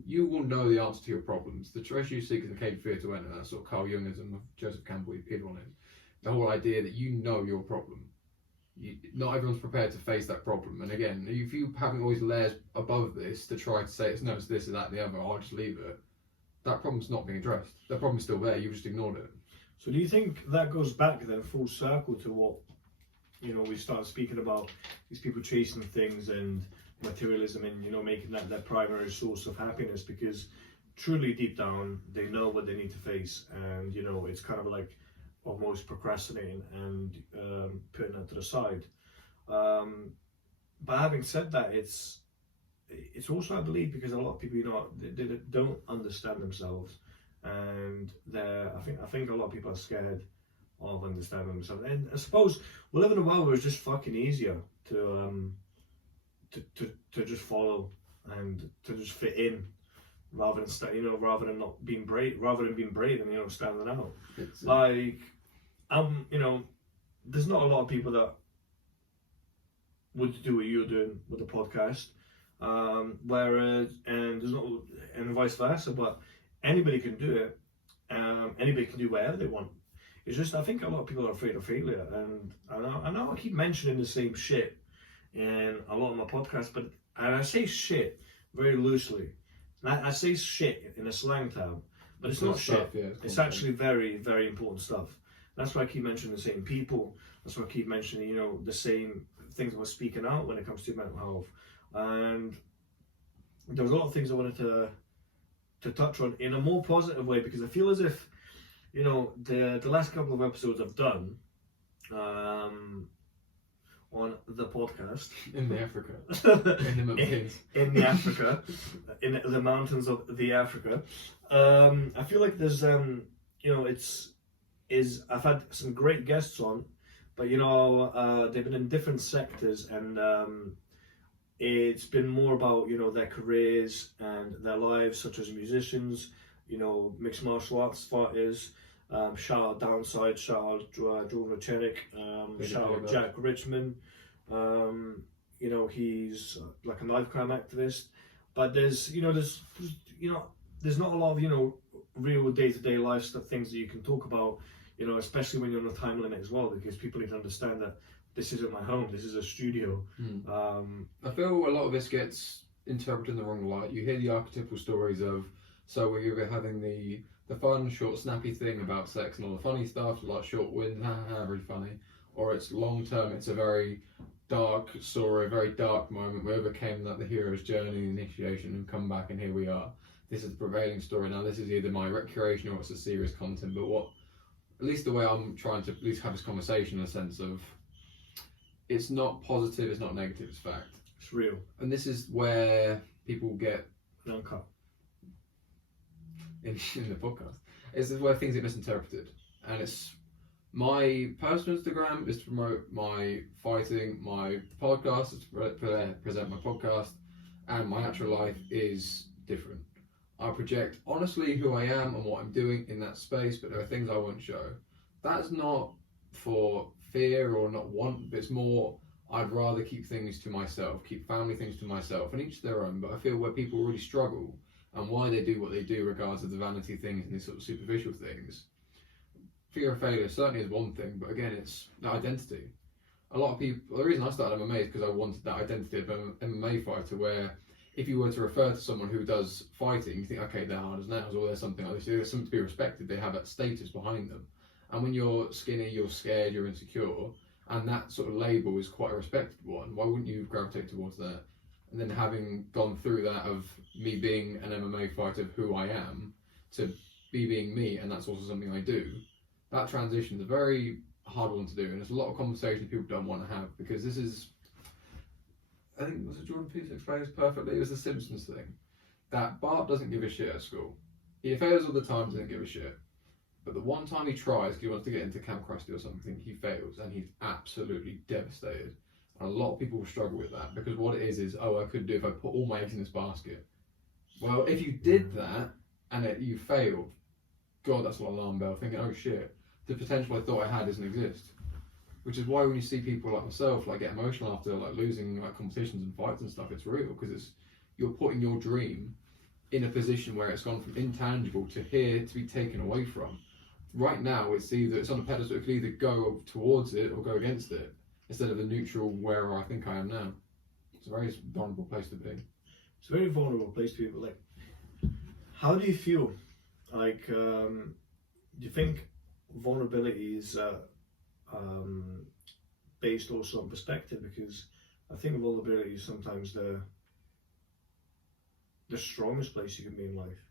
you will know the answer to your problems. The treasure you seek is the cave of fear to enter. That's sort of Carl Jungism of Joseph Campbell, you peed on it. The whole idea that you know your problem. Not everyone's prepared to face that problem. And again, if you haven't always layers above this to try to say it's no, it's this or that and the other, I'll just leave it, that problem's not being addressed. That problem's still there, you just ignored it. So do you think that goes back then full circle to what, you know, we started speaking about these people chasing things and materialism and, you know, making that their primary source of happiness, because truly deep down they know what they need to face, and, you know, it's kind of like almost procrastinating and putting that to the side. But having said that, it's also, I believe, because a lot of people, you know, they don't understand themselves, and I think a lot of people are scared of understanding themselves. And I suppose we live in a world where it's just fucking easier to just follow and to just fit in, rather than not being brave, and, you know, standing out. Like, you know, there's not a lot of people that would do what you're doing with the podcast, whereas, and there's not, and vice versa, but anybody can do it. Anybody can do whatever they want. It's just I think a lot of people are afraid of failure, and I know I keep mentioning the same shit in a lot of my podcasts, and I say shit very loosely. I say shit in a slang term, but it's not shit. Yeah, it's actually very, very important stuff. That's why I keep mentioning the same people. That's why I keep mentioning, you know, the same things we're speaking out when it comes to mental health. And there was a lot of things I wanted to touch on in a more positive way, because I feel as if, you know, the last couple of episodes I've done on the podcast in the Africa, in the mountains of the Africa, I feel like there's you know, I've had some great guests on, but you know, they've been in different sectors, and it's been more about, you know, their careers and their lives, such as musicians, you know, mixed martial arts fighters. Shout out Downside, shout out Joel Rochenik, shout out Jack Richmond. You know, he's like a knife crime activist. But there's not a lot of, you know, real day-to-day life stuff, things that you can talk about, you know, especially when you're on a time limit as well, because people need to understand that this isn't my home, this is a studio. I feel a lot of this gets interpreted in the wrong light. You hear the archetypal stories of, so we're either having the fun, short, snappy thing about sex and all the funny stuff, like short wind, really funny, or it's long term, it's a very dark story, a very dark moment. We overcame the hero's journey, initiation, and come back, and here we are. This is the prevailing story. Now, this is either my recreation or it's a serious content, but at least the way I'm trying to at least have this conversation in a sense of, it's not positive, it's not negative, it's fact. It's real. And this is where people get Uncut. In the podcast. This is where things get misinterpreted. And it's my personal Instagram is to promote my fighting, my podcast is to present my podcast, and my actual life is different. I project honestly who I am and what I'm doing in that space, but there are things I won't show. That's not for fear or not want, but it's more I'd rather keep things to myself, keep family things to myself, and each their own. But I feel where people really struggle and why they do what they do, regards of the vanity things and these sort of superficial things. Fear of failure certainly is one thing, but again, it's the identity. A lot of people, the reason I started MMA is because I wanted that identity of an MMA fighter, where if you were to refer to someone who does fighting, you think, okay, they're hard as nails, or there's something like this, there's something to be respected, they have that status behind them. And when you're skinny, you're scared, you're insecure, and that sort of label is quite a respected one, why wouldn't you gravitate towards that? And then having gone through that of me being an MMA fighter of who I am to me being me, and that's also something I do, that transition is a very hard one to do, and there's a lot of conversations people don't want to have, because this is, I think, was it Jordan Peterson explained this perfectly? It was the Simpsons thing, that Bart doesn't give a shit at school. He fails all the time, doesn't give a shit. But the one time he tries, because he wants to get into Camp Krusty or something, he fails, and he's absolutely devastated. And a lot of people struggle with that, because what it is, oh, I could do if I put all my eggs in this basket. Well, if you did that, and you failed, God, that's an alarm bell, thinking, oh shit, the potential I thought I had doesn't exist. Which is why when you see people like myself like get emotional after like losing like competitions and fights and stuff, it's real, because it's, you're putting your dream in a position where it's gone from intangible to here to be taken away from. Right now, it's on a pedestal. It can either go towards it or go against it, instead of the neutral where I think I am now. It's a very vulnerable place to be. It's a very vulnerable place to be. But like, how do you feel? Like, do you think vulnerability is based also on perspective? Because I think vulnerability is sometimes the strongest place you can be in life.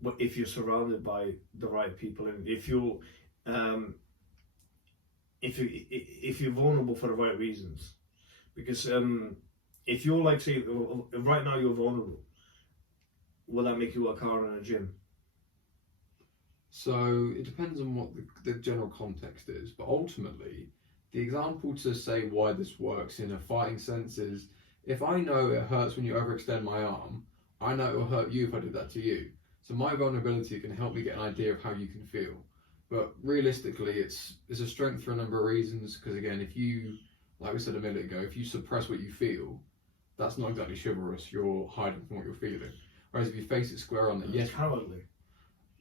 But if you're surrounded by the right people, and if you're vulnerable for the right reasons, because if you're like, say, right now you're vulnerable, will that make you work harder in a gym? So it depends on what the general context is, but ultimately the example to say why this works in a fighting sense is, if I know it hurts when you overextend my arm, I know it will hurt you if I did that to you. So my vulnerability can help me get an idea of how you can feel. But realistically, it's a strength for a number of reasons, because again, if you, like we said a minute ago, if you suppress what you feel, that's not exactly chivalrous, you're hiding from what you're feeling. Whereas if you face it square on, that yes, cowardly.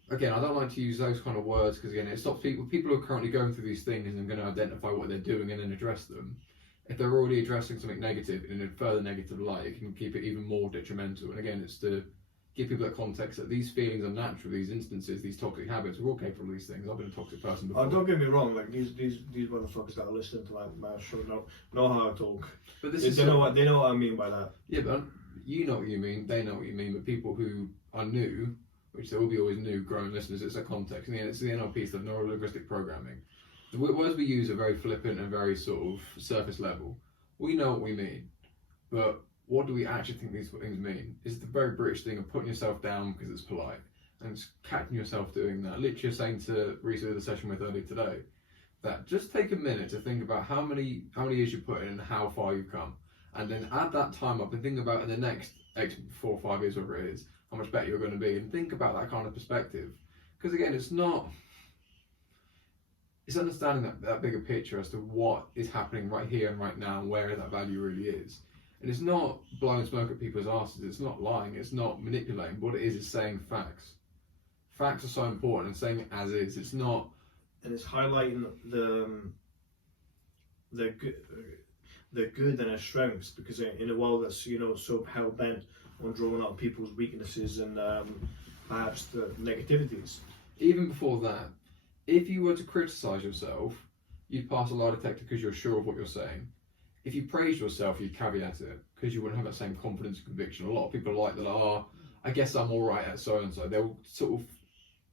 again, I don't like to use those kind of words because again, it stops people who are currently going through these things and going to identify what they're doing and then address them. If they're already addressing something negative in a further negative light, it can keep it even more detrimental. And again, it's to give people that context that these feelings are natural, these instances, these toxic habits, we're all capable of these things. I've been a toxic person before. Oh, don't get me wrong, like these motherfuckers that are listening to my show know how I talk. But they know what I mean by that. Yeah, but you know what you mean, they know what you mean, but people who are new, which there will be always new growing listeners, it's a context. And it's the NLP stuff, neuro-linguistic programming. The words we use are very flippant and very sort of surface level. We know what we mean, but what do we actually think these things mean? It's the very British thing of putting yourself down because it's polite and just catching yourself doing that. Literally saying to Reese the session with earlier today, that just take a minute to think about how many years you put in and how far you've come. And then add that time up and think about in the next X 4 or 5 years, whatever it is, how much better you're going to be, and think about that kind of perspective. Because again, it's understanding that bigger picture as to what is happening right here and right now and where that value really is. And it's not blowing smoke at people's asses, it's not lying, it's not manipulating. What it is saying facts. Facts are so important and saying it as is. It's not. And it's highlighting the good and their strengths, because in a world that's so hell bent on drawing out people's weaknesses and perhaps the negativities. Even before that, if you were to criticise yourself, you'd pass a lie detector because you're sure of what you're saying. If you praise yourself, you'd caveat it because you wouldn't have that same confidence and conviction. A lot of people are like that, I guess I'm all right at so and so. They'll sort of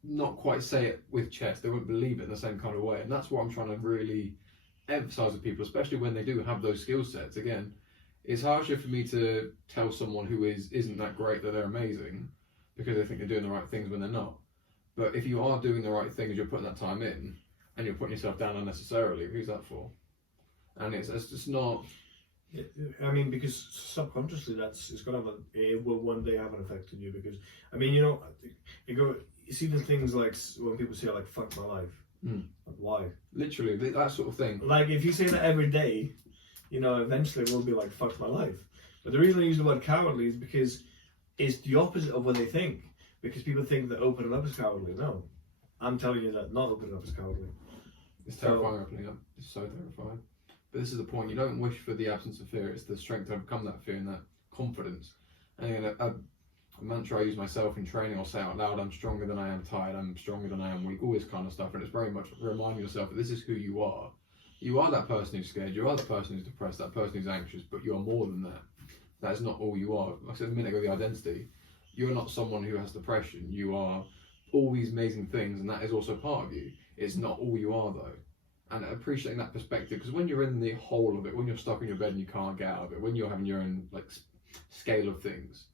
not quite say it with chest. They won't believe it in the same kind of way. And that's what I'm trying to really emphasise with people, especially when they do have those skill sets. Again, it's harsher for me to tell someone who isn't that great that they're amazing because they think they're doing the right things when they're not. But if you are doing the right things, you're putting that time in and you're putting yourself down unnecessarily, who's that for? And it's just not. I mean, because subconsciously it will one day have an effect on you. Because I mean, you see the things like when people say like "fuck my life," like, why? Literally, that sort of thing. Like if you say that every day, eventually it will be like "fuck my life." But the reason I use the word cowardly is because it's the opposite of what they think. Because people think that opening up is cowardly. No, I'm telling you that not opening up is cowardly. It's terrifying opening up. It's so terrifying. But this is the point. You don't wish for the absence of fear. It's the strength to overcome that fear and that confidence. And again, a mantra I use myself in training, I'll say out loud, I'm stronger than I am tired, I'm stronger than I am weak, all this kind of stuff. And it's very much reminding yourself that this is who you are. You are that person who's scared, you are the person who's depressed, that person who's anxious, but you are more than that. That is not all you are. Like I said a minute ago, the identity. You're not someone who has depression. You are all these amazing things, and that is also part of you. It's not all you are, though. And appreciating that perspective, because when you're in the whole of it, when you're stuck in your bed and you can't get out of it, when you're having your own scale of things,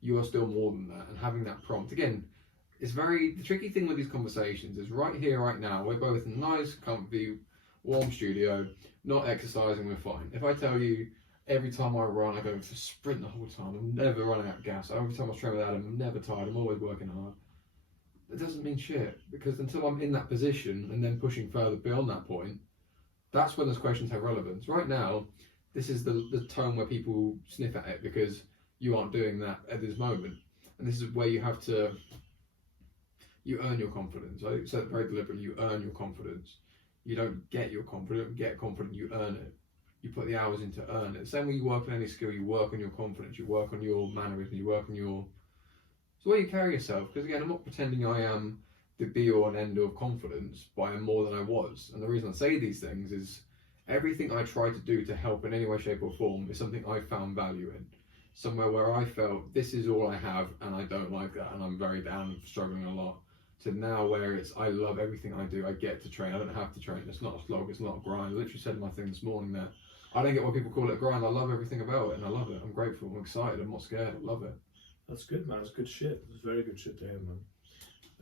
you are still more than that. And having that prompt, again, it's the tricky thing with these conversations is right here, right now, we're both in a nice, comfy, warm studio, not exercising, we're fine. If I tell you, every time I run, I go for sprint the whole time. I'm never running out of gas. Every time I train with Adam, I'm never tired. I'm always working hard. It doesn't mean shit, because until I'm in that position and then pushing further beyond that point, that's when those questions have relevance. Right now, this is the tone where people sniff at it because you aren't doing that at this moment. And this is where you earn your confidence. I said it very deliberately, you earn your confidence. You don't get your confidence, get confident, you earn it. You put the hours in to earn it. Same way you work on any skill, you work on your confidence, you work on your mannerisms, you work on it's the way you carry yourself. Because again, I'm not pretending I am the be all and end all of confidence, but I am more than I was. And the reason I say these things is everything I try to do to help in any way, shape or form is something I found value in. Somewhere where I felt this is all I have and I don't like that and I'm very down, struggling a lot. To now where it's I love everything I do, I get to train, I don't have to train, it's not a slog, it's not a grind. I literally said in my thing this morning that I don't get why people call it a grind. I love everything about it and I love it. I'm grateful, I'm excited, I'm not scared, I love it. That's good, man. It's good shit. It's very good shit to hear, man.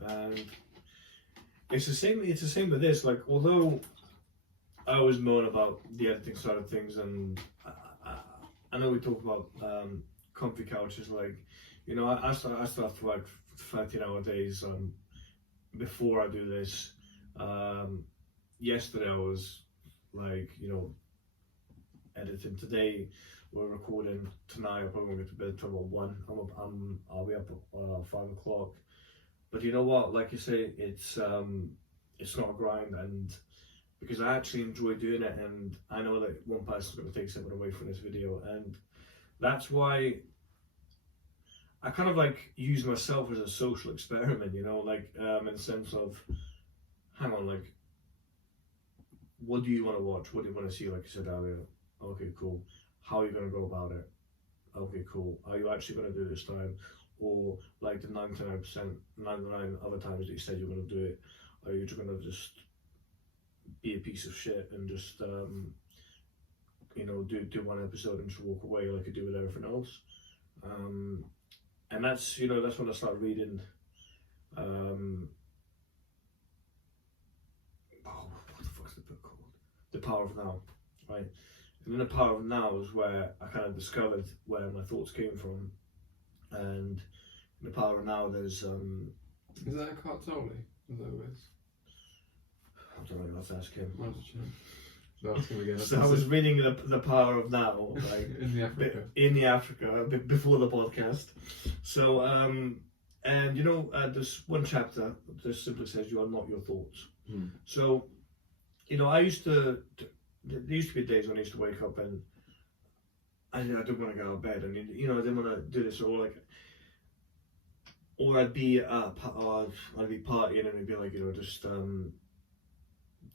And it's the same with this. Like, although I always moan about the editing side of things, and I know we talk about comfy couches. Like, I start for like 13-hour days before I do this. Yesterday I was like, editing. Today we're recording. Tonight I'll probably go to bed till about 1. I'll be up at 5 o'clock. but you know what? Like you say, it's not a grind, and because I actually enjoy doing it, and I know that one person's going to take something away from this video, and that's why I kind of like use myself as a social experiment, you know, like in the sense of, hang on, like, what do you want to watch? What do you want to see? Like you said earlier. Okay, cool. How are you going to go about it? Okay, cool. Are you actually going to do it this time? Or like the 99 other times that you said you're going to do it, are you just going to just be a piece of shit and just, you know, do one episode and just walk away like you do with everything else? And that's, you know, that's when I started reading, what the fuck's the book called? The Power of Now, right? And in The Power of Now is where I kind of discovered where my thoughts came from. And in The Power of Now, there's... Is that Uncut totally? Is that what it is? I don't know, let's ask him. So I was reading the Power of Now, like in the Africa before the podcast. So and you know, there's one chapter that simply says you are not your thoughts. So, you know, there used to be days when I used to wake up and I didn't want to go out of bed, and you know, I didn't want to do this, or I'd be partying and it'd be like, you know, just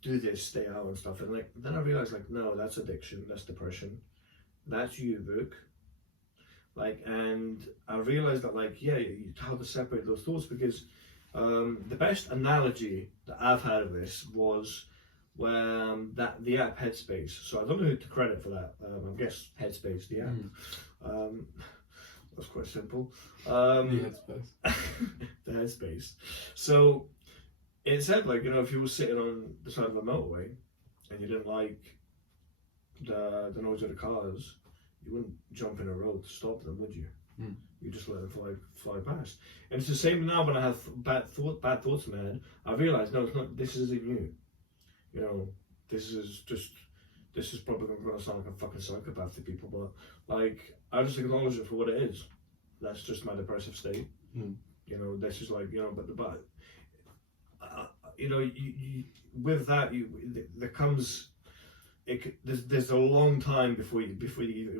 do this, stay out and stuff, and like then I realized, like, no, that's addiction, that's depression, that's you, Vuk. Like, and I realized that, like, yeah, how to separate those thoughts, because the best analogy that I've had of this was where the app Headspace. So I don't know who to credit for that. I guess Headspace, the app. That's quite simple. The Headspace. The Headspace. So it said, like, you know, if you were sitting on the side of a motorway and you didn't like the noise of the cars, you wouldn't jump in a road to stop them, would you? You just let them fly past. And it's the same now when I have bad thoughts in my head. I realize, no, it's not. This isn't you. You know, this is probably going to sound like a fucking psychopath to people, but like, I just acknowledge it for what it is. That's just my depressive state. You know, this is like, you know, but you know, you with that, there comes. There's a long time before you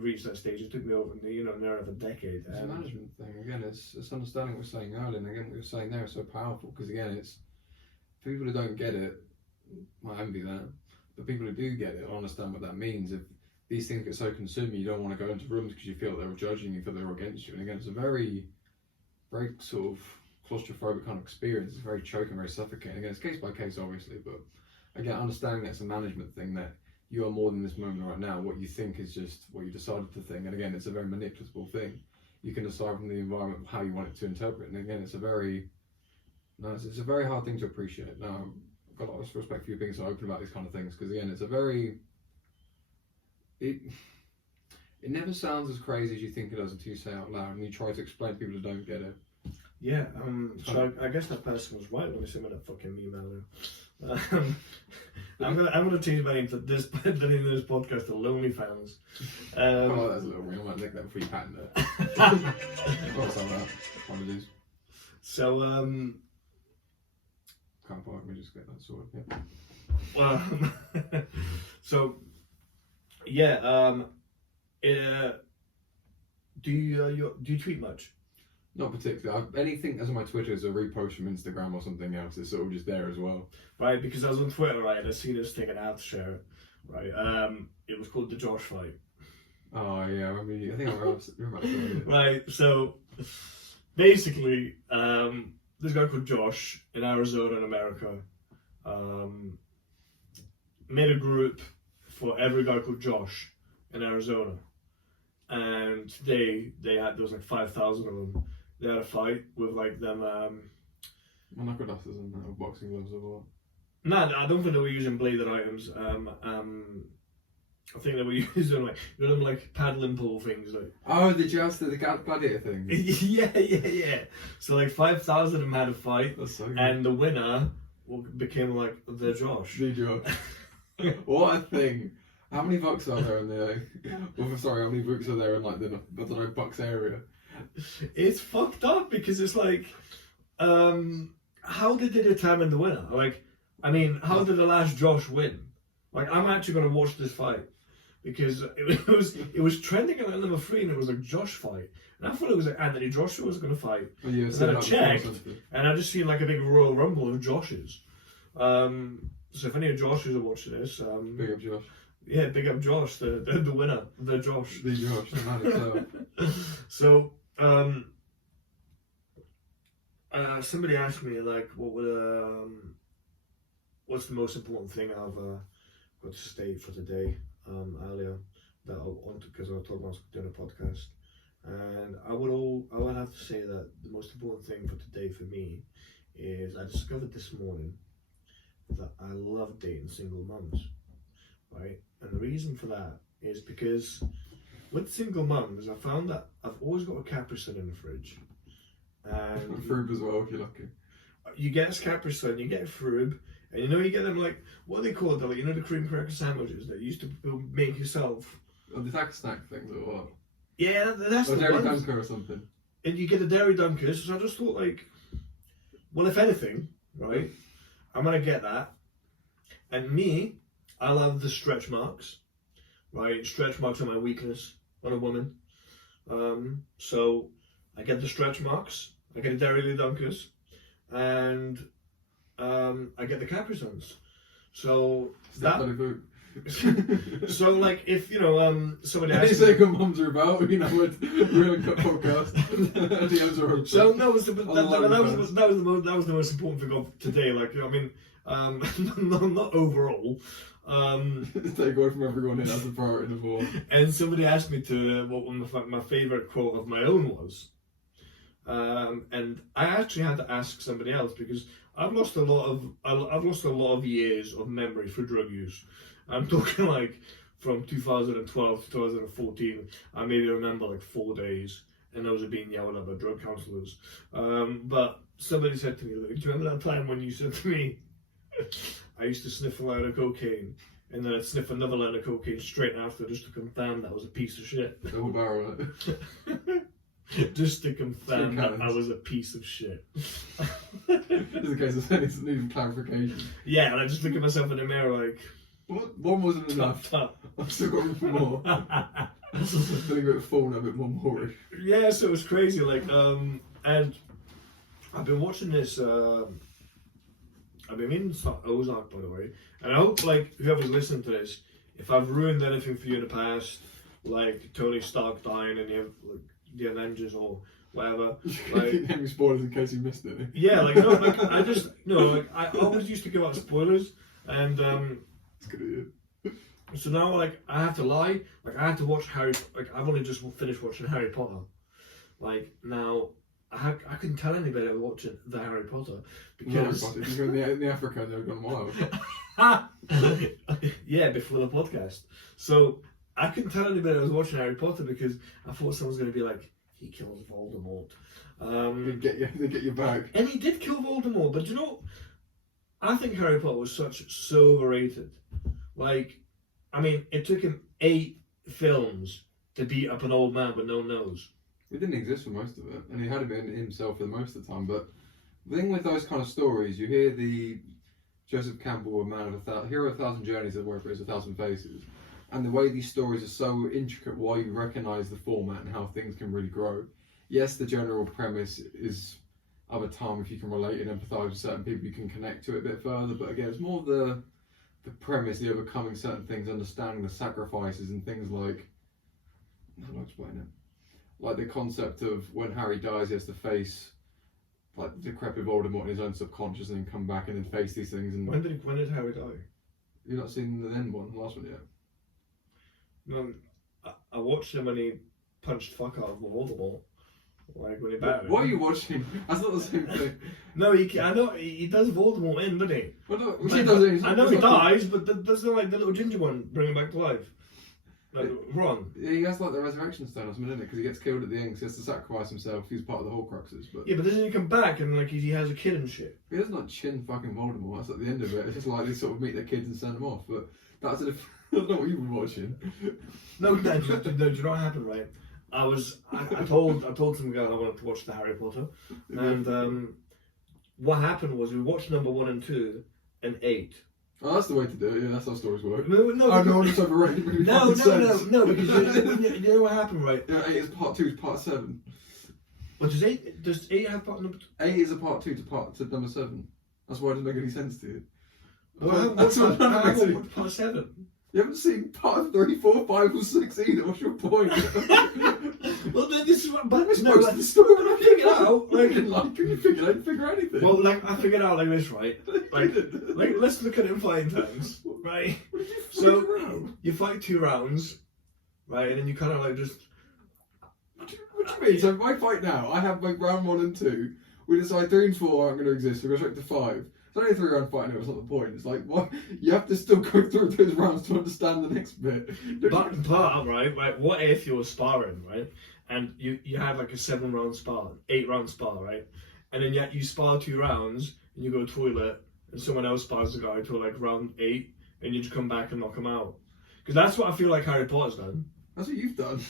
reach that stage. It took me over, you know, near a decade. It's a management thing. Again, it's understanding what we're saying earlier, and again, what you're saying there is so powerful, because again, it's for people who don't get it. I envy that, but people who do get it understand what that means. If these things get so consuming, you don't want to go into rooms because you feel they're judging you, feel they're against you. And again, it's a very, very sort of claustrophobic kind of experience. It's very choking, very suffocating. Again, it's case by case, obviously, but again, understanding that it's a management thing, that you are more than this moment right now. What you think is just what you decided to think. And again, it's a very manipulatable thing. You can decide from the environment how you want it to interpret. And again, it's a very hard thing to appreciate. Now, I've got a lot of respect for you being so open about these kind of things, because again, it's a very... It never sounds as crazy as you think it does until you say it out loud and you try to explain to people who don't get it. Yeah, so I guess that person was right when they sent me that fucking email. I'm gonna change my name to the name of this podcast to Lonely Fans. Oh, that's a little ring. I might nick that before you patent it. What's that? Apologies. So can't park. We just get that sorted. Yeah. So yeah. Do you tweet much? Not particularly. Anything that's on my Twitter is a repost from Instagram or something else. It's sort of just there as well. Right, because I was on Twitter, right, and I seen this thing and I had to share it. Right, it was called the Josh fight. Oh yeah, I think I remember it. Right, so basically, this guy called Josh in Arizona in America made a group for every guy called Josh in Arizona, and there was like 5,000 of them. They had a fight with like them. Knuckle dusters and boxing gloves or what? No, I don't think they were using bladed items. I think they were using like, you know, them like paddling pool things, like. Oh, the gladiator thing. yeah. So like 5,000 of them had a fight. That's so good. And the winner became like the Josh. The Josh. What a thing! How many bucks are there in the? How many books are there in like the Bucks area? It's fucked up because it's like, how did they determine the winner? Like, I mean, how did the last Josh win? Like, I'm actually going to watch this fight because it was trending at number 3, and it was a Josh fight, and I thought it was like Anthony Joshua was going to fight. Well, yeah, and then I checked, and I just seen like a big Royal Rumble of Joshes. So if any of Joshes are watching this, big up Josh. Yeah, big up Josh, the winner, the Josh. The Josh, the man himself. So, somebody asked me like, what's the most important thing I've got to state for today? Earlier, that I want because I was talking about doing a podcast, and I would have to say that the most important thing for today for me is I discovered this morning that I love dating single mums, right? And the reason for that is because with single mums, I found that I've always got a Capri Sun in the fridge. And Frube as well, if you're lucky. You get a Capri Sun, you get a Frube, and you get them like, what are they called? They're like, the cream cracker sandwiches that you used to make yourself. Oh, the snack things or what? Yeah, that's or the Dairy ones. Dunker or something. And you get a Dairy Dunkers, so I just thought like, well, if anything, right, I'm going to get that. And me, I love the stretch marks, right? Stretch marks are my weakness on a woman. So I get the stretch marks, I get a Dairy Dunkers, and I get the Capri Suns. So so like if somebody any asks second mums are about, with real Uncut podcast. DMs are open. So that was the most important thing of today. Like, I mean, not overall. Take away from everyone in as a priority in the morning. And somebody asked me to what my favourite quote of my own was. And I actually had to ask somebody else because I've lost a lot of years of memory for drug use. I'm talking like from 2012 to 2014. I maybe remember like 4 days, and those are being yelled at by drug counsellors. But somebody said to me, "Do you remember that time when you said to me, I used to sniff a line of cocaine, and then I'd sniff another line of cocaine straight after just to confirm that I was a piece of shit." Double barrel. Just to confirm that I was a piece of shit. Just in case it's needing clarification. Yeah, and I just look at myself in the mirror like, what? One wasn't enough. I've still got room for more. I'm feeling a bit full and a bit more moorish. Yeah, so it was crazy. Like, and I've been watching this. I've been meaning to start Ozark, by the way, and I hope like whoever's listening to this, if I've ruined anything for you in the past, like Tony Stark dying and the Avengers or whatever. Like, any spoilers in case you missed it. Yeah, like no, like I just I always used to give out spoilers, and it's good. So now like I have to lie, like I have to watch I've only just finished watching Harry Potter. Like now I couldn't tell anybody I was watching the Harry Potter because if you go in the Africa, they've gone wild. Yeah, before the podcast. So I couldn't tell anybody I was watching Harry Potter because I thought someone's going to be like, he kills Voldemort. They get you back. And he did kill Voldemort, but I think Harry Potter was so overrated. Like, I mean, it took him 8 films to beat up an old man with no nose. It didn't exist for most of it, and he had it in himself for most of the time. But the thing with those kind of stories, you hear the Joseph Campbell, Hero of a Thousand Journeys, or whatever it is, 1,000 Faces. And the way these stories are so intricate, why you recognise the format and how things can really grow. Yes, the general premise is of a time, if you can relate and empathise with certain people, you can connect to it a bit further. But again, it's more the premise, the overcoming certain things, understanding the sacrifices and things like, how do I explain it? Like the concept of when Harry dies, he has to face like decrepit Voldemort in his own subconscious and then come back and then face these things. And when did Harry die? You've not seen the end one, the last one yet? No, I watched him when he punched fuck out of Voldemort. Like when he battered him. What are you watching? That's not the same thing. No, I know he does Voldemort in, doesn't he? Well, no, he does. I know he dies, but doesn't like the little ginger one bring him back to life? Like Ron. Yeah, he has like the resurrection stone or something, isn't it? Because he gets killed at the end because he has to sacrifice himself. He's part of the Horcruxes. But yeah, but doesn't he come back and like he has a kid and shit? He does not chin fucking Voldemort. That's at the end of it. It's just like they sort of meet their kids and send them off. But that's not what you were watching. No, do you know what happened, right? I told some guy I wanted to watch the Harry Potter, and what happened was we watched number 1 and 2 and 8. Oh, that's the way to do it. Yeah, that's how stories work. No, I know it's overrated. no, because you know what happened, right? Yeah, 8 is part 2 to part 7. What does 8 have part number 2? 8 is a part 2 to number 7. That's why it doesn't make any sense to you. Well, I haven't watched part 7. You haven't seen part 3, 4, 5, or 6 either. What's your point? Well, this is what. But That's no, most of the story. I figured out. Can you figure anything? Well, like I figured out like this, right? Like let's look at it in fighting terms, right? What did you So around? you fight 2 rounds, right, and then you kind of like just. What do you mean? So if I fight now, I have like round 1 and 2. We decide 3 and 4 aren't going to exist. We go straight to 5. It's only a 3-round fight. No, it's not the point. It's like what you have to still go through those rounds to understand the next bit. But right. What if you were sparring, right, and you had like a 7-round spar, 8-round spar, right, and then yet you spar 2 rounds and you go to the toilet and someone else spars the guy to like round 8 and you just come back and knock him out. Because that's what I feel like Harry Potter's done. That's what you've done.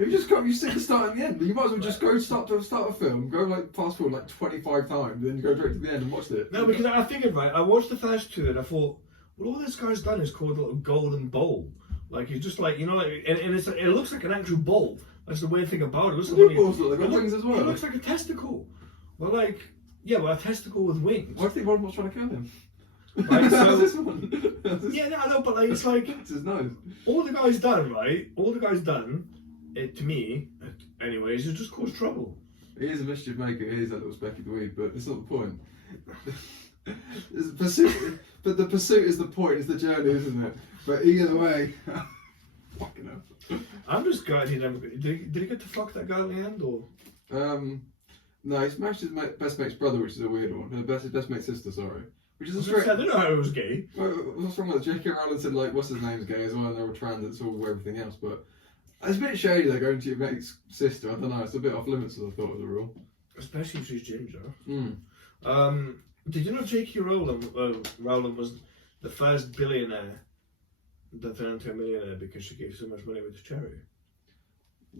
You sit the start and the end. You might as well just go start a film, go like fast forward like 25 times, then you go straight to the end and watch it. No, because I figured, right, I watched the first 2 and I thought, well, all this guy's done is called a little golden bowl. Like, he's just like, you know, like, and it looks like an actual bowl. That's the weird thing about it. It looks like, They've got wings as well. It looks like a testicle. Well, like, yeah, well, a testicle with wings. Why do you think Voldemort's trying to kill him? Right, so, this one. yeah, no, I know, but like, it's like, It's his nose. all the guy's done, right? All the guy's done, to me, anyways, is just cause trouble. He is a mischief maker, he is that little specky dweeb, but it's not the point. It's the pursuit, but the pursuit is the point, it's the journey, isn't it? But either way, fucking hell. I'm just glad he never. Did he get to fuck that guy in the end, or? No, he smashed his best mate's brother, which is a weird one. His best mate's sister, sorry. Which is a I straight. don't know how it was gay. Well, what's wrong with it? J.K. Rowling said, like, what's his name's gay as well, and they're all trans, it's all everything else, but it's a bit shady, like, going to your mate's sister. I don't know, it's a bit off limits, as I thought, as a rule. Especially if she's ginger. Mm. Did you know J.K. Rowling was the first billionaire that turned into a millionaire because she gave so much money with charity?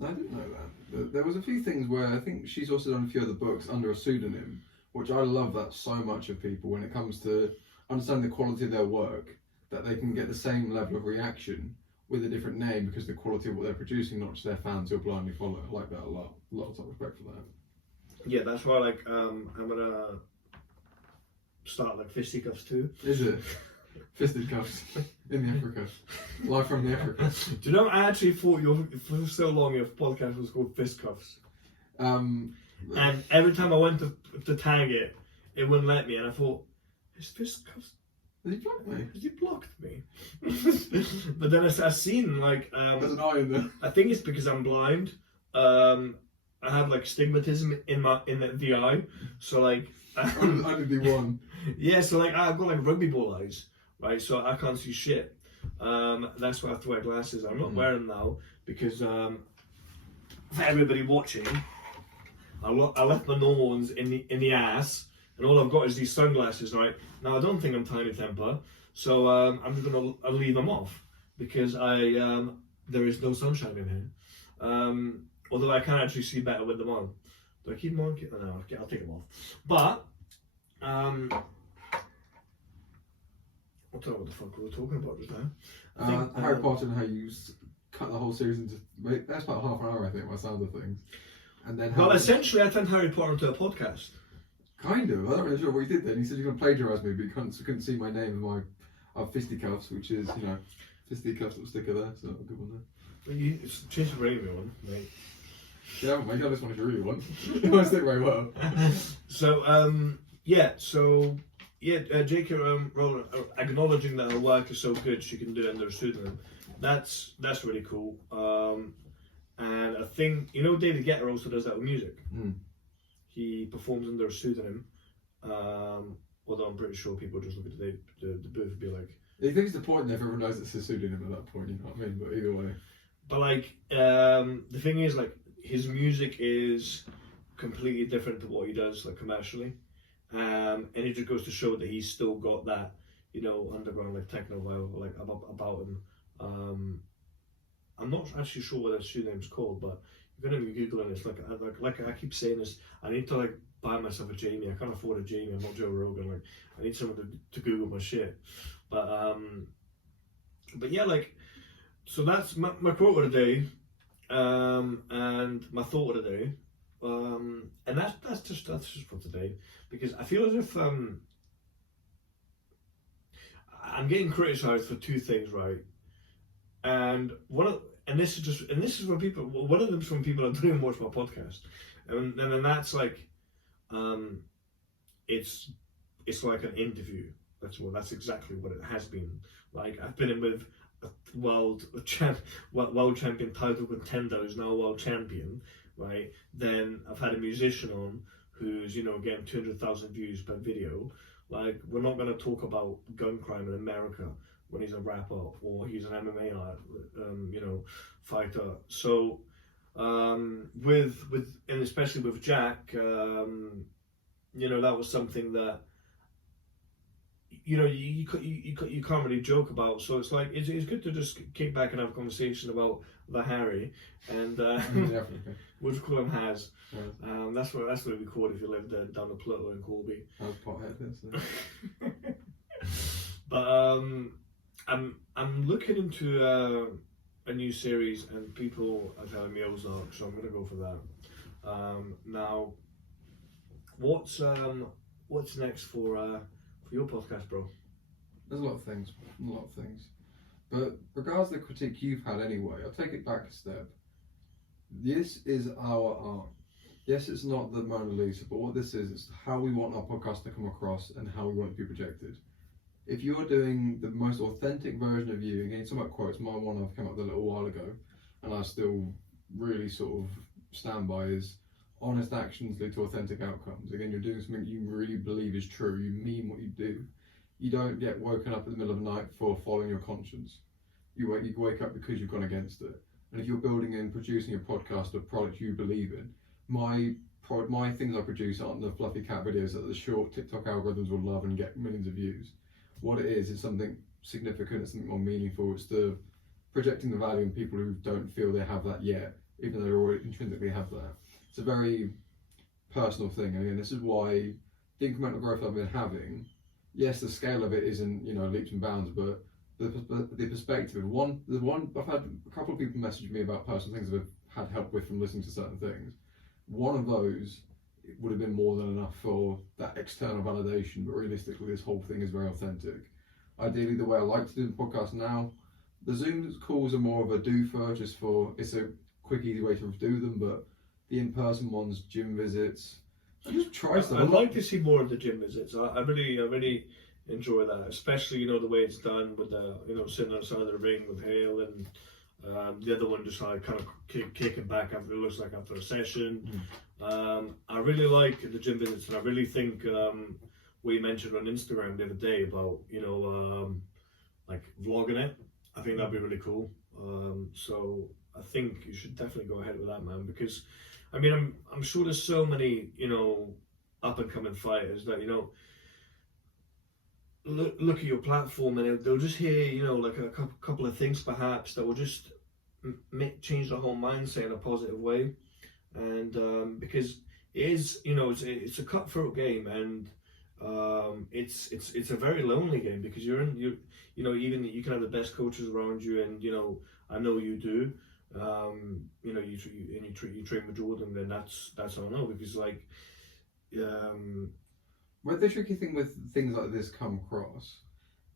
I didn't know that. There was a few things where I think she's also done a few other books under a pseudonym, which I love that so much of people when it comes to understanding the quality of their work, that they can get the same level of reaction with a different name because the quality of what they're producing, not just their fans who blindly follow. I like that a lot. A lot of respect for that. Yeah, that's why I'm gonna start like Fisticuffs too. Is it? Fisticuffs in the Africa. Live from the Africa. Do you know, I actually thought for so long your podcast was called Fistcuffs. And every time I went to tag it, it wouldn't let me, and I thought, is Fistcuffs? Has he blocked me? Has he blocked me? But then I seen like There's an eye in there. I think it's because I'm blind. I have like stigmatism in the eye, so like Only be one. yeah, so like I've got like rugby ball eyes, right? So I can't see shit. That's why I have to wear glasses. I'm not wearing them now because for everybody watching, I left my normal ones in the ass, and all I've got is these sunglasses, right? Now I don't think I'm tiny temper, so I'm just gonna leave them off because there is no sunshine in here. Although I can actually see better with them on. Do I keep them on? No, I'll take them off. But I don't know what the fuck we were talking about just now. Harry Potter and how you cut the whole series into that's about half an hour, I think, by sound of things. And then essentially I turned Harry Potter into a podcast. Kind of. I don't really sure what you did then. He said you're going to plagiarise me, but you couldn't see my name and my Fisticuffs, which is, you know, Fisticuffs little sticker there, so a good one there. Well, you changed the radio one, mate. Yeah, mate, this one if you really want. It might stick very well. So, J.K. Rowling acknowledging that her work is so good she can do it under a pseudonym. That's really cool. And I think, you know, David Guetta also does that with music. He performs under a pseudonym. Although I'm pretty sure people just look at the booth and be like, He thinks the point if everyone knows it's his pseudonym at that point, you know what I mean? But either way. But like, the thing is, like, his music is completely different to what he does, like, commercially. And it just goes to show that he's still got that, you know, underground, like, techno vibe, like, about him. I'm not actually sure what that pseudonym is called, but you're gonna be googling this. Like I keep saying this, I need to like buy myself a Jamie. I can't afford a Jamie. I'm not Joe Rogan. Like, I need someone to Google my shit. But yeah, like, so that's my quote of the day, and my thought of the day, and that's just for today, because I feel as if I'm getting criticised for two things, right? And this is from people. One of them is from people that don't even watch my podcast, and then that's like, it's like an interview. That's exactly what it has been. Like, I've been in with a world champion title contender who's now a world champion, right? Then I've had a musician on who's, you know, getting 200,000 views per video. Like, we're not going to talk about gun crime in America when he's a rapper or he's an MMA fighter. So and especially with Jack, you know, that was something that, you know, you can't really joke about. So it's like, it's good to just kick back and have a conversation about the Harry, and we'll just call him Haz. Right. That's what we call it if you live down the Pluto in Corby. How's pothead? But I'm looking into a new series, and people are telling me Ozark, so I'm gonna go for that. Now, what's next for your podcast, bro? There's a lot of things. But regardless of the critique you've had anyway, I'll take it back a step. This is our art. Yes, it's not the Mona Lisa, but what this is how we want our podcast to come across and how we want it to be projected. If you're doing the most authentic version of you, again, some of quotes, my one I've come up with a little while ago, and I still really sort of stand by, is honest actions lead to authentic outcomes. Again, you're doing something you really believe is true. You mean what you do. You don't get woken up in the middle of the night for following your conscience. You wake up because you've gone against it. And if you're building and producing a podcast or product you believe in, my things I produce aren't the fluffy cat videos that the short TikTok algorithms will love and get millions of views. What it is something significant, it's something more meaningful. It's the projecting the value in people who don't feel they have that yet, even though they already intrinsically have that. It's a very personal thing. Again, this is why the incremental growth I've been having, yes, the scale of it isn't, you know, leaps and bounds, but the perspective. I've had a couple of people message me about personal things that I've had help with from listening to certain things. One of those would have been more than enough for that external validation, but realistically, this whole thing is very authentic. Ideally, the way I like to do the podcast now, the Zoom calls are more of a do-for, just for, it's a quick, easy way to do them, but the in-person ones, gym visits, I just try stuff. I'd like to see more of the gym visits. I really enjoy that, especially, you know, the way it's done with the, you know, sitting outside of the ring with Hale, and the other one just like kind of kicking back after, it looks like after a session. I really like the gym visits, and I really think what you mentioned on Instagram the other day about, you know, like vlogging it. I think that'd be really cool. So I think you should definitely go ahead with that, man, because I mean, I'm sure there's so many, you know, up and coming fighters that, you know, look at your platform and they'll just hear, you know, like a couple of things perhaps that will just change the whole mindset in a positive way. And because it is, you know, it's a cutthroat game, and it's a very lonely game, because you know, even you can have the best coaches around you, and you know, I know you do. You know, you train with Jordan, then that's how I know, because like, well, the tricky thing with things like this come across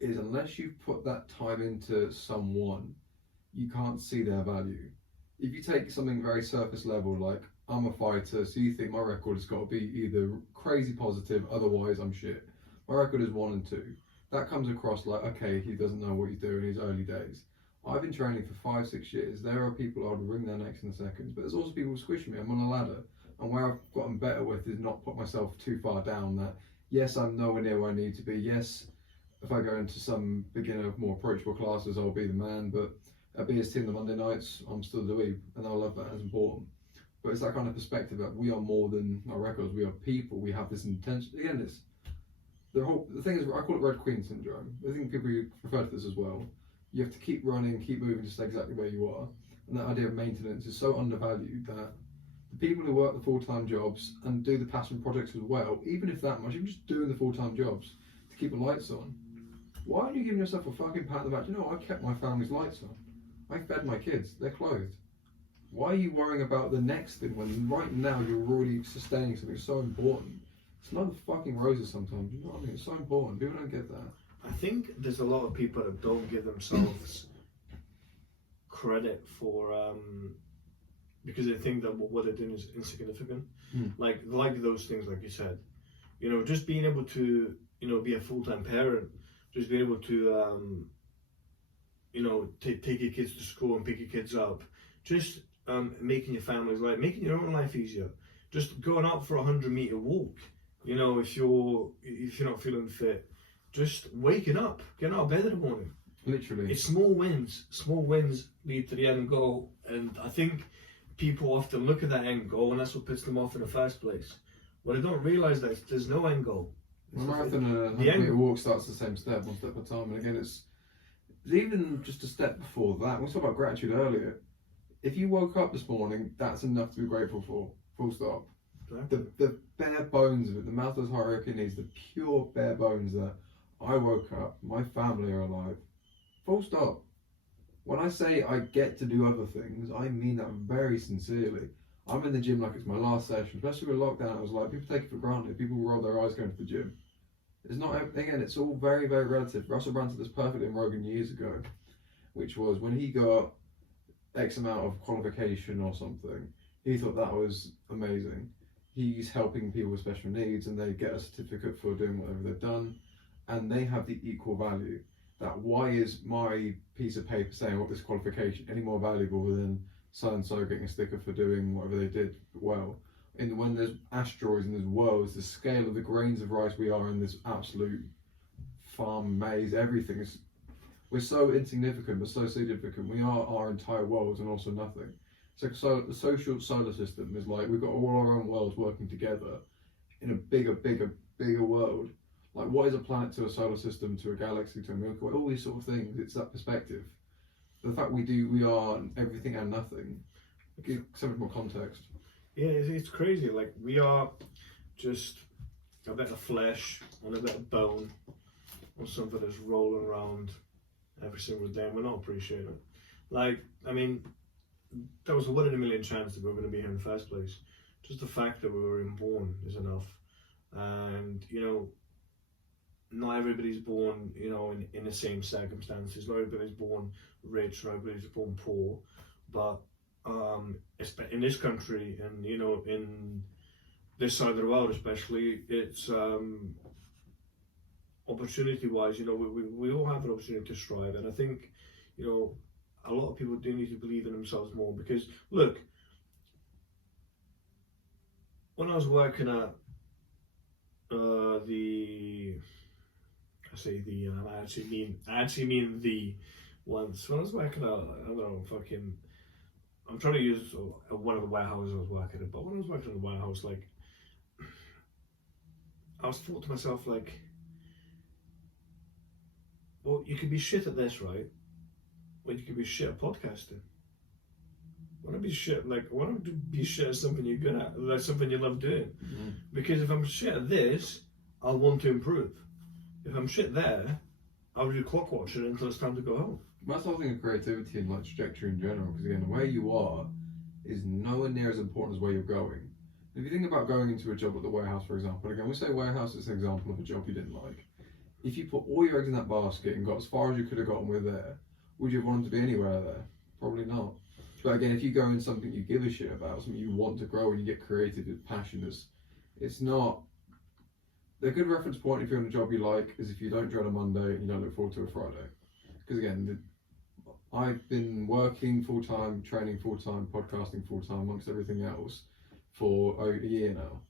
is unless you've put that time into someone, you can't see their value. If you take something very surface level, like I'm a fighter, so you think my record has got to be either crazy positive, otherwise I'm shit. My record is 1 and 2. That comes across like, okay, he doesn't know what he's doing in his early days. I've been training for 5-6 years. There are people I would wring their necks in a second, but there's also people squishing me. I'm on a ladder, and where I've gotten better with is not put myself too far down. That yes, I'm nowhere near where I need to be. Yes, if I go into some beginner, more approachable classes, I'll be the man. But at BST on the Monday nights, I'm still the weeb, and I love that. It's important. But it's that kind of perspective that we are more than our records. We are people. We have this intention. Again, the thing is, I call it Red Queen syndrome. I think people refer to this as well. You have to keep running, keep moving to stay exactly where you are. And that idea of maintenance is so undervalued that The people who work the full-time jobs and do the passion projects as well, even if that much, even just doing the full-time jobs to keep the lights on. Why aren't you giving yourself a fucking pat on the back? You know, I kept my family's lights on. I fed my kids. They're clothed. Why are you worrying about the next thing when right now you're already sustaining something so important? It's not the fucking roses sometimes, you know what I mean? It's so important. People don't get that. I think there's a lot of people that don't give themselves credit for because they think that what they're doing is insignificant. Like those things, like you said, you know, just being able to, you know, be a full-time parent, just being able to, you know, take your kids to school and pick your kids up, just making your family's life, making your own life easier, just going out for a 100-meter walk. You know, if you're not feeling fit, just waking up, getting out of bed in the morning. Literally. It's small wins. Small wins lead to the end goal, and I think people often look at that end goal, and that's what puts them off in the first place. Well, they don't realise that there's no end goal. A marathon and a 100-meter walk starts the same step, one step at a time. And again, it's even just a step before that. We talked about gratitude earlier. If you woke up this morning, that's enough to be grateful for. Full stop. Exactly. The bare bones of it, the Maslow's hierarchy needs, the pure bare bones that I woke up, my family are alive. Full stop. When I say I get to do other things, I mean that very sincerely. I'm in the gym like it's my last session, especially with lockdown. It was like people take it for granted. People roll their eyes going to the gym. It's not, again, it's all very, very relative. Russell Brand said this perfectly in Rogan years ago, which was when he got X amount of qualification or something, he thought that was amazing. He's helping people with special needs and they get a certificate for doing whatever they've done, and they have the equal value. That why is my piece of paper saying what this qualification any more valuable than so and so getting a sticker for doing whatever they did well? And when there's asteroids and there's worlds, the scale of the grains of rice we are in this absolute farm maze, everything is, we're so insignificant but so significant. We are our entire worlds and also nothing. So the social solar system is like we've got all our own worlds working together in a bigger world. Like what is a planet to a solar system, to a galaxy, to a Milky Way, all these sort of things. It's that perspective. The fact we are everything and nothing. Give so much more context. Yeah, it's crazy. Like we are just a bit of flesh on a bit of bone on something that's rolling around every single day and we're not appreciating it. Like, I mean, that was a 1 in a million chance that we were going to be here in the first place. Just the fact that we were even born is enough. And, you know, not everybody's born, you know, in the same circumstances. Not everybody's born rich, not everybody's born poor. But in this country and, you know, in this side of the world especially, it's opportunity-wise, you know, we all have an opportunity to strive. And I think, you know, a lot of people do need to believe in themselves more because, look, when I was working at I actually mean the once, when I was working at, I don't know, I'm trying to use one of the warehouses I was working at, but when I was working in the warehouse, like, I was thought to myself, like, well, you could be shit at this, right? Well, you could be shit at podcasting. Why not be shit at something you're good at, like something you love doing? Mm-hmm. Because if I'm shit at this, I'll want to improve. If I'm shit there, I'll do clock watching until it's time to go home. That's the whole thing of creativity and like trajectory in general, because again, where you are is nowhere near as important as where you're going. If you think about going into a job at the warehouse, for example, again, we say warehouse is an example of a job you didn't like. If you put all your eggs in that basket and got as far as you could have gotten with there, would you have wanted to be anywhere there? Probably not. But again, if you go in something you give a shit about, something you want to grow and you get creative, it's passionate, it's not. The good reference point if you're in a job you like is if you don't dread a Monday and you don't look forward to a Friday. Because again, I've been working full-time, training full-time, podcasting full-time amongst everything else for over a year now.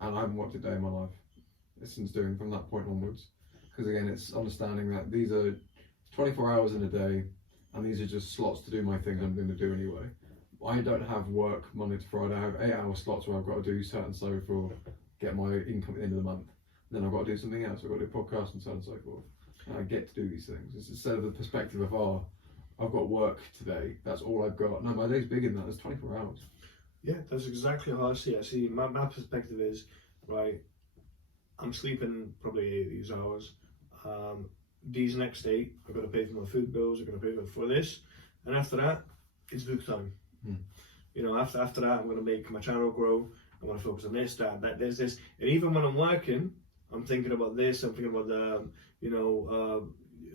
And I haven't worked a day in my life since doing from that point onwards. Because again, it's understanding that these are 24 hours in a day and these are just slots to do my thing I'm going to do anyway. I don't have work Monday to Friday. I have 8-hour slots where I've got to do certain so for get my income at the end of the month. Then I've got to do something else. I've got to do a podcast and so on and so forth. And I get to do these things. It's instead of the perspective of, I've got work today. That's all I've got. No, my day's bigger than that. There's 24 hours. Yeah, that's exactly how I see it. I see my perspective is, right, I'm sleeping probably 8 of these hours. These next 8, I've got to pay for my food bills, I've got to pay for this. And after that, it's Vuk time. You know, after that, I'm going to make my channel grow. I want to focus on this, that, this. And even when I'm working, I'm thinking about this. I'm thinking about the,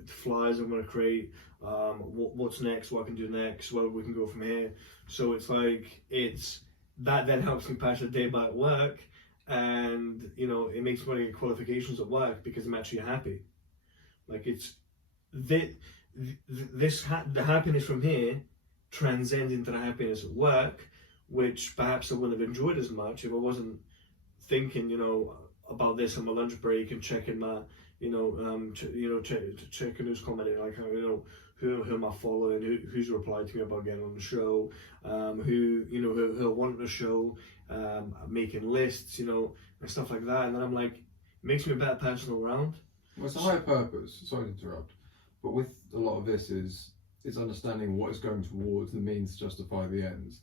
flyers I'm going to create. What's next? What I can do next? Where we can go from here. So it's like that then helps me pass the day by at work, and it makes me get qualifications at work because I'm actually happy. Like the happiness from here transcends into the happiness at work, which perhaps I wouldn't have enjoyed as much if I wasn't thinking, about this on my lunch break and checking my, checking who's commenting, like, who am I following, who's replied to me about getting on the show, who want the show, making lists, and stuff like that. And then I'm like, it makes me a better person all around. Well, it's a higher purpose. Sorry to interrupt, but with a lot of this it's understanding what is going towards the means to justify the ends.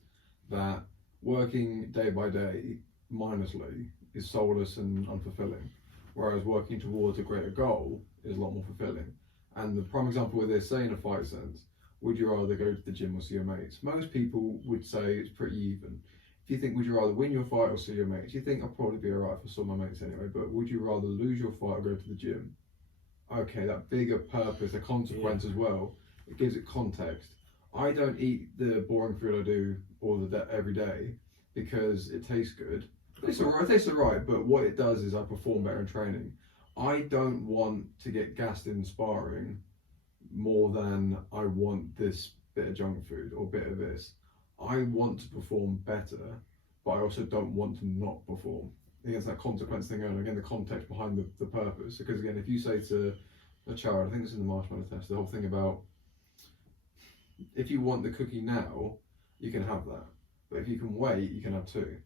That working day by day mindlessly is soulless and unfulfilling, whereas working towards a greater goal is a lot more fulfilling. And the prime example with this, say in a fight sense, would you rather go to the gym or see your mates? Most people would say it's pretty even. If you think, would you rather win your fight or see your mates? You think I'll probably be alright if I saw my mates anyway, but would you rather lose your fight or go to the gym? Okay, that bigger purpose, a consequence as well, it gives it context. I don't eat the boring food I do every day because it tastes good. It tastes alright, but what it does is I perform better in training. I don't want to get gassed in sparring more than I want this bit of junk food or bit of this. I want to perform better, but I also don't want to not perform. I think it's that consequence thing, and again, the context behind the purpose. Because again, if you say to a child, I think it's in the marshmallow test, the whole thing about if you want the cookie now, you can have that. But if you can wait, you can have 2.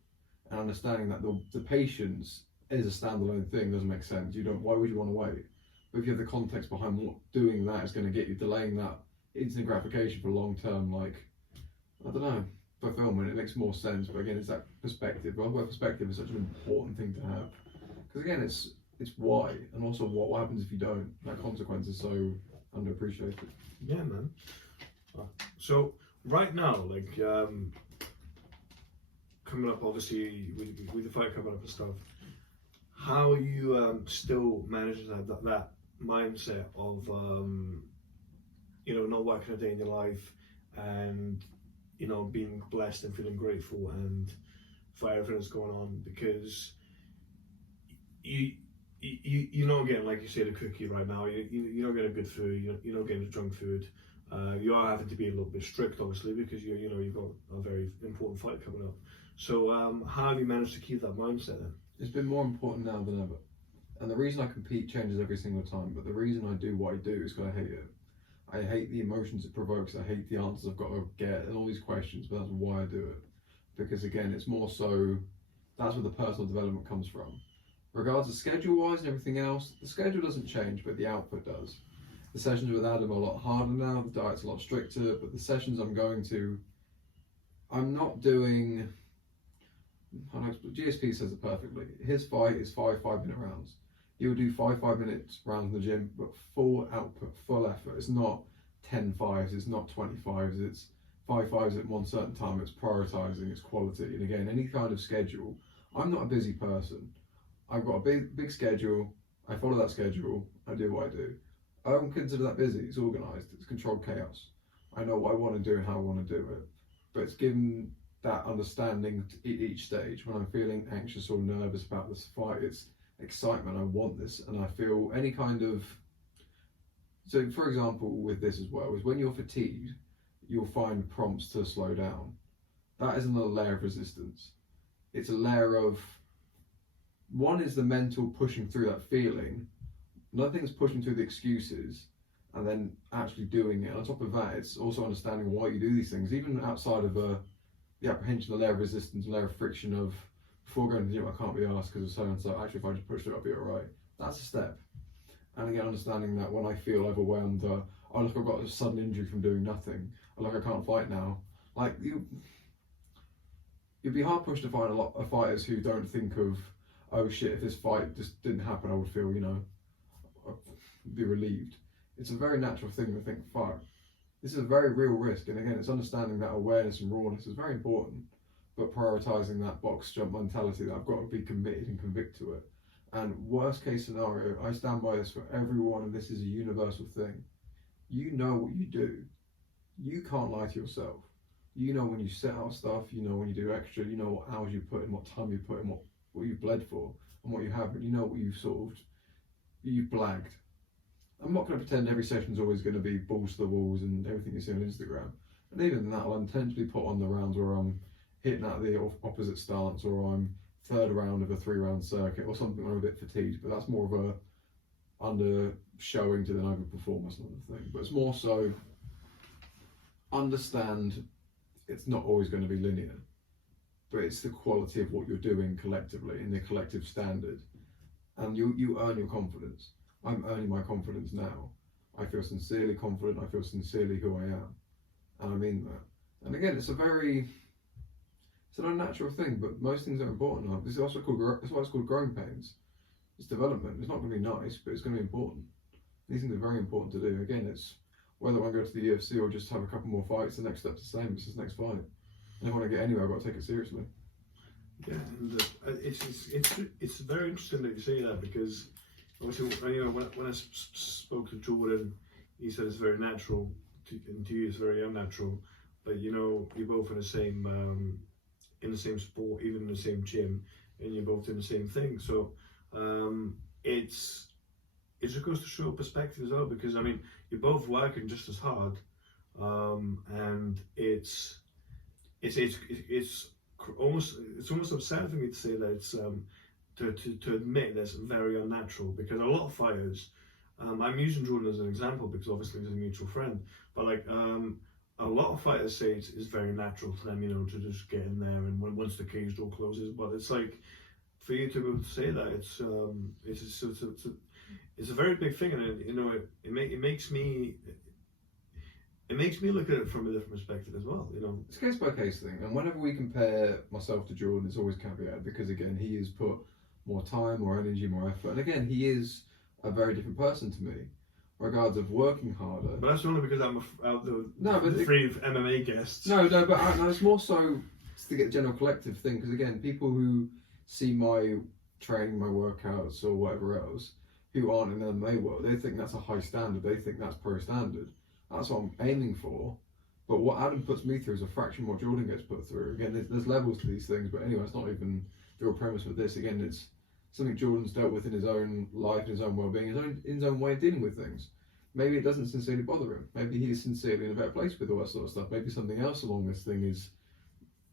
And understanding that the patience is a standalone thing doesn't make sense. Why would you want to wait? But if you have the context behind what doing that is going to get you, delaying that instant gratification for long term, like, I don't know, fulfillment, it makes more sense. But again, it's that perspective. Well, perspective is such an important thing to have. Because again, it's why, and also what happens if you don't. That consequence is so underappreciated. Yeah, man. So right now, like, coming up, obviously, with the fight coming up and stuff, how you still manage to have that mindset of, not working a day in your life and, being blessed and feeling grateful and for everything that's going on, because you're not getting, like you say, the cookie right now. You're not getting good food. You're not getting the junk food. You are having to be a little bit strict, obviously, because you've got a very important fight coming up. So how have you managed to keep that mindset then? It's been more important now than ever. And the reason I compete changes every single time, but the reason I do what I do is because I hate it. I hate the emotions it provokes, I hate the answers I've got to get and all these questions, but that's why I do it. Because again, it's more so, that's where the personal development comes from. Regards to schedule-wise and everything else, the schedule doesn't change, but the output does. The sessions with Adam are a lot harder now, the diet's a lot stricter, but the sessions I'm going to, I'm not doing, GSP says it perfectly. His fight is 5 5-minute rounds. He'll do 5 5-minute rounds in the gym, but full output, full effort. It's not 10 5s, it's not 20 5s, it's 5 5s at one certain time. It's prioritizing, it's quality. And again, any kind of schedule, I'm not a busy person. I've got a big schedule, I follow that schedule, I do what I do. I don't consider that busy, it's organized, it's controlled chaos. I know what I want to do and how I want to do it. But it's given that understanding at each stage. When I'm feeling anxious or nervous about this fight, it's excitement, I want this, and I feel any kind of, so for example with this as well, is when you're fatigued, you'll find prompts to slow down. That is another layer of resistance. It's a layer of, one is the mental pushing through that feeling, another thing is pushing through the excuses, and then actually doing it. And on top of that, it's also understanding why you do these things, even outside of the apprehension, the layer of resistance, a layer of friction of, before going to the gym, I can't be asked because of so and so. Actually, if I just push it, I'll be alright. That's a step. And again, understanding that when I feel overwhelmed, oh look, I've got a sudden injury from doing nothing. Or look, I can't fight now. Like you're you'd be hard pushed to find a lot of fighters who don't think of, oh shit, if this fight just didn't happen, I would feel, I'd be relieved. It's a very natural thing to think, fuck, this is a very real risk. And again, it's understanding that awareness and rawness is very important, but prioritising that box jump mentality that I've got to be committed and convict to it. And worst case scenario, I stand by this for everyone, and this is a universal thing. You know what you do. You can't lie to yourself. You know when you set out stuff, you know when you do extra, you know what hours you put in, what time you put in, what you've bled for, and what you haven't. You know what you've you've blagged. I'm not going to pretend every session's always going to be balls to the walls and everything you see on Instagram. And even that, I'll intentionally put on the rounds where I'm hitting out the opposite stance, or I'm third round of a 3-round circuit, or something where I'm a bit fatigued. But that's more of a under showing to then overperform. That's not the thing. But it's more so understand it's not always going to be linear, but it's the quality of what you're doing collectively in the collective standard, and you earn your confidence. I'm earning my confidence now. I feel sincerely confident. I feel sincerely who I am, and I mean that. And again, it's an unnatural thing, but most things are important. This is also that's why it's called growing pains. It's development. It's not going to be nice, but it's going to be important. These things are very important to do. Again, it's whether I go to the UFC or just have a couple more fights, the next step's the same. It's the next fight. And if I want to get anywhere, I've got to take it seriously. Yeah, and it's very interesting that you say that, because obviously, when I spoke to Jordan, he said it's very natural, and to you it's very unnatural. But you're both in the same sport, even in the same gym, and you're both doing the same thing. So it just goes to show perspective as well, because you're both working just as hard, and it's almost upsetting for me to say that it's to admit that's very unnatural, because a lot of fighters, I'm using Jordan as an example because obviously he's a mutual friend, but a lot of fighters say it's very natural for them, to just get in there and once the cage door closes. But it's like, for you to be able to say that, it's a very big thing, and it makes me look at it from a different perspective as well. It's a case by case thing, and whenever we compare myself to Jordan, it's always caveat, because again, he has put more time, more energy, more effort, and again, he is a very different person to me, regards of working harder. But that's only because I'm the three MMA guests. No, but it's more so to get the general collective thing, because again, people who see my training, my workouts, or whatever else, who aren't in the MMA world, they think that's a high standard. They think that's pro standard. That's what I'm aiming for. But what Adam puts me through is a fraction what Jordan gets put through. Again, there's levels to these things, but anyway, it's not even the real premise with this. Again, it's something Jordan's dealt with in his own life, in his own well-being, in his own way of dealing with things. Maybe it doesn't sincerely bother him. Maybe he's sincerely in a better place with all that sort of stuff. Maybe something else along this thing is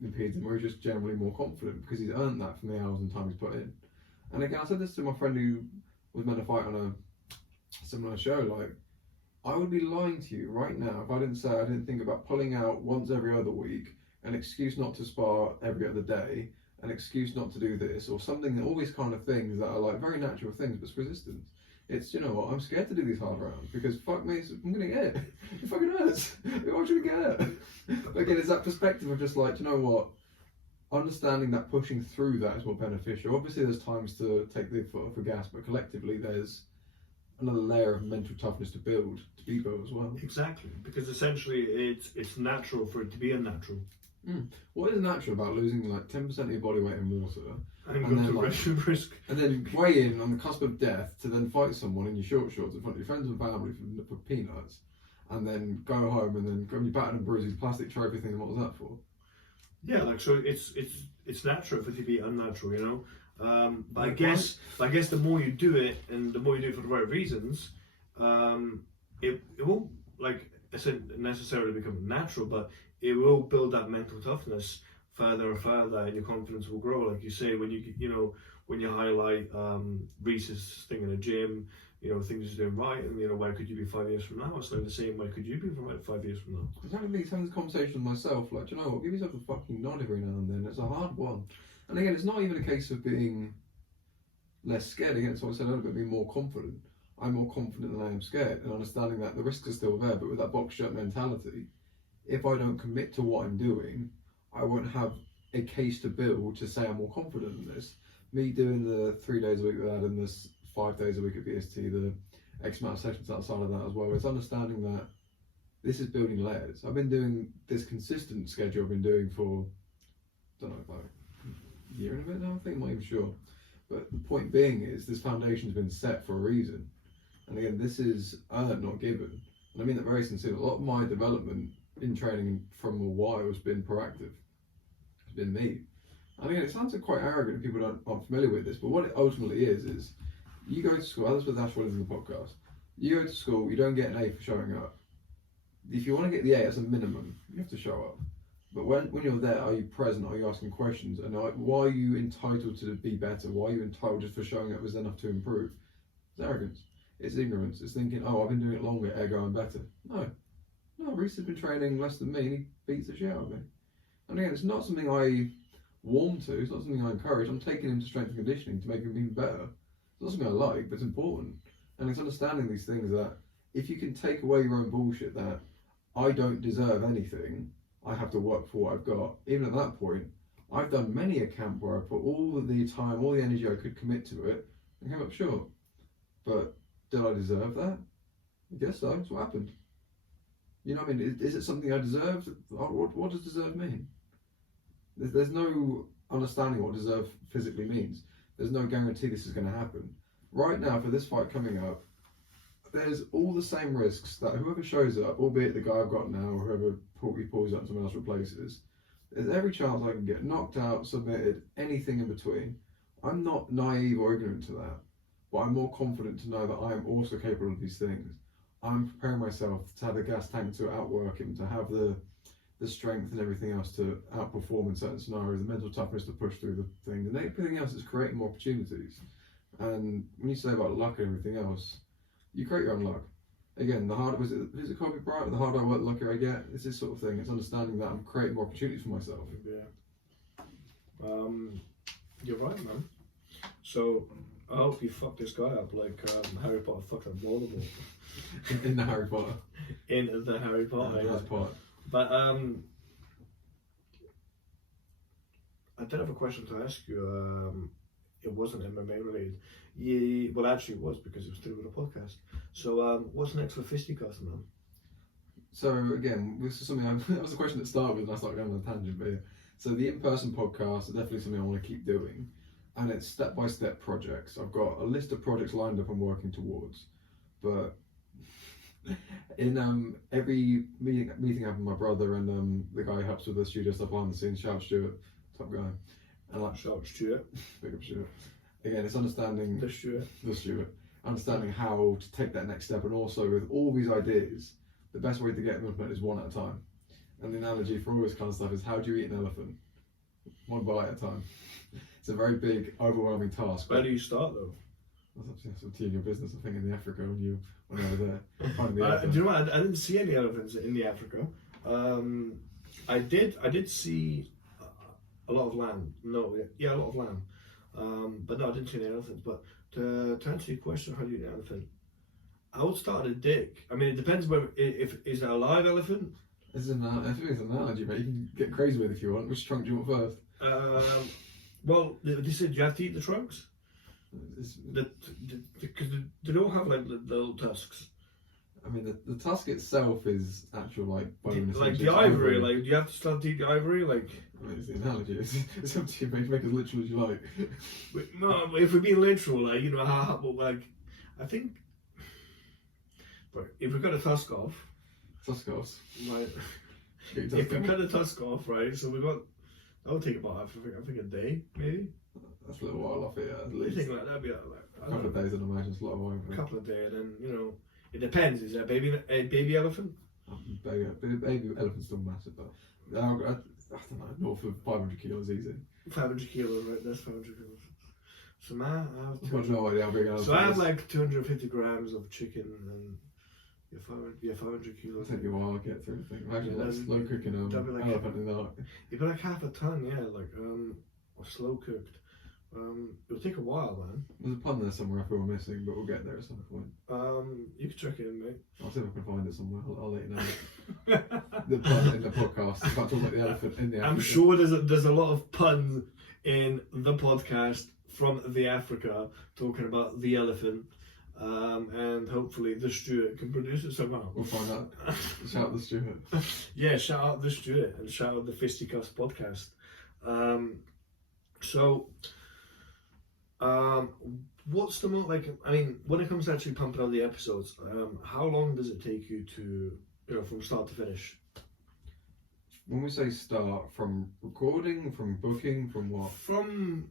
impedes him, or he's just generally more confident because he's earned that from the hours and time he's put in. And again, I said this to my friend who was meant to fight on a similar show, I would be lying to you right now if I didn't say I didn't think about pulling out once every other week, an excuse not to spar every other day, an excuse not to do this, or something, all these kind of things that are very natural things, but it's resistance. It's, I'm scared to do these hard rounds because fuck me, I'm going to get it. It fucking hurts. I'm actually going to get it. Again, it's that perspective of just what? Understanding that pushing through that is more beneficial. Obviously, there's times to take the foot off the gas, but collectively, there's another layer of mental toughness to be built as well. Exactly, because essentially it's natural for it to be unnatural. What is natural about losing 10% of your body weight in water and then risk, and then weigh in on the cusp of death to then fight someone in your short shorts in front of your friends and family for peanuts, and then go home and then you're battered and bruised, plastic trophy thing, and what was that for? Yeah, so it's natural for it to be unnatural, But I guess the more you do it, and the more you do it for the right reasons, it won't necessarily become natural, but it will build that mental toughness further and further, and your confidence will grow. Like you say, when you highlight Reese's thing in the gym, things he's doing right, and where could you be 5 years from now? It's the same, where could you be 5 years from now? Exactly, having this conversation with myself, you know what, give yourself a fucking nod every now and then. It's a hard one. And again, it's not even a case of being less scared. Again, it's what I said earlier, but being more confident. I'm more confident than I am scared, and understanding that the risks are still there, but with that box shut mentality, if I don't commit to what I'm doing, I won't have a case to build to say I'm more confident in this. Me doing the 3 days a week with Adam, this 5 days a week at VST, the X amount of sessions outside of that as well. It's understanding that this is building layers. I've been doing this consistent schedule. I've been doing for, I don't know, about a year and a bit now. I think I'm not even sure. But the point being is this foundation's been set for a reason. And again, this is earned, not given. And I mean that very sincerely. A lot of my development in training from a while has been proactive. It's been me. And again, it sounds quite arrogant if people aren't familiar with this, but what it ultimately is you go to school, that's what Ash was in the podcast. You go to school, you don't get an A for showing up. If you want to get the A as a minimum, you have to show up. But when you're there, are you present? Are you asking questions? And why are you entitled to be better? Why are you entitled just for showing up was enough to improve? It's arrogance. It's ignorance. It's thinking, oh, I've been doing it longer, ergo I'm better. No, Reese has been training less than me and he beats the shit out of me. And again, it's not something I warm to, it's not something I encourage. I'm taking him to strength and conditioning to make him even better. It's not something I like, but it's important. And it's understanding these things that if you can take away your own bullshit that I don't deserve anything, I have to work for what I've got. Even at that point, I've done many a camp where I put all the time, all the energy I could commit to it and came up short. But did I deserve that? I guess so, that's what happened. You know what I mean? Is it something I deserved? What does deserve mean? There's no understanding what deserve physically means. There's no guarantee this is going to happen. Right now, for this fight coming up, there's all the same risks that whoever shows up, albeit the guy I've got now, or whoever he pulls up and someone else replaces, there's every chance I can get knocked out, submitted, anything in between. I'm not naive or ignorant to that, but I'm more confident to know that I am also capable of these things. I'm preparing myself to have the gas tank to outwork him, to have the strength and everything else to outperform in certain scenarios, the mental toughness to push through the things, and everything else is creating more opportunities. And when you say about luck and everything else, you create your own luck. Again, the harder, is it Kobe Bryant? The harder I work, the luckier I get. It's this sort of thing. It's understanding that I'm creating more opportunities for myself. Yeah. You're right, man. So I hope you fuck this guy up like Harry Potter fucking Voldemort. In the Harry Potter. In the Harry Potter. That's part. But I did have a question to ask you. It wasn't MMA related. Yeah, well, actually, it was because it was to do with a podcast. So, what's next for Fisticuffs, man? So again, this is something that was a question that started with, and I started going on a tangent. But yeah. So the in-person podcast is definitely something I want to keep doing, and it's step-by-step projects. I've got a list of projects lined up I'm working towards, but in every meeting I have with my brother and the guy who helps with the studio stuff behind the scenes, shout Stuart, top guy. And like, Shout Stuart. Big up Stuart. Again, it's understanding The Stuart. Understanding how to take that next step, and also with all these ideas, the best way to get them implemented is one at a time. And the analogy for all this kind of stuff is, how do you eat an elephant? One bite at a time. It's a very big, overwhelming task. Where do you start though? That's up to you and your business, I think, in the Africa when I was there. Do you know what? I didn't see any elephants in the Africa. I did see a lot of lamb. No, yeah, a lot of lamb. But no, I didn't see any elephants. But to answer your question, how do you eat an elephant? I would start at a dick. I mean, it depends whether if is it a live elephant. I think it's an analogy, but you can get crazy with it if you want. Which trunk do you want first? Well, they said you have to eat the trunks. Because they don't have like the little tusks. I mean, the tusk itself is actual like bone. Like the ivory, like do you have to start to eat the ivory? Like, I mean, it's the analogy. It's up to you. Make as literal as you like. No, but if we're being literal, like, you know, like, I think, but if we cut a tusk off, right? If we cut the tusk off, right? So we got, that would take about I think a day, maybe. That's a little while off here, at You least. think like that'd be like A couple of days, I'd imagine. It's a lot of work. a couple of days, then you know, it depends. Is it a baby elephant? Baby elephant's still massive, but I don't know, north of 500 kilos easy. 500 kilos, right? That's 500 kilos. So I have I've got no idea how big an elephant So I have is. like 250 grams of chicken and 500 kilos. It'll take you a while to get through the thing. Imagine Yeah, like slow cooking that'd be like- elephant in the night. You'd be like half a ton, yeah, like or slow cooked. It'll take a while, man. There's a pun there somewhere I feel we're missing, but we'll get there at some point. You can check it in, mate. I'll see if I can find it somewhere. I'll let you know. The pun in the podcast. I can't talk about the elephant in the Africa. I'm sure there's a lot of puns in the podcast from the Africa talking about the elephant. And hopefully the Stuart can produce it somehow. We'll find out. Shout out the Stuart. Yeah, shout out the Stuart and shout out the Fisticuffs podcast. What's the most, like, I mean, when it comes to actually pumping out the episodes, how long does it take you to, from start to finish? When we say start, from recording, from booking, from what? From,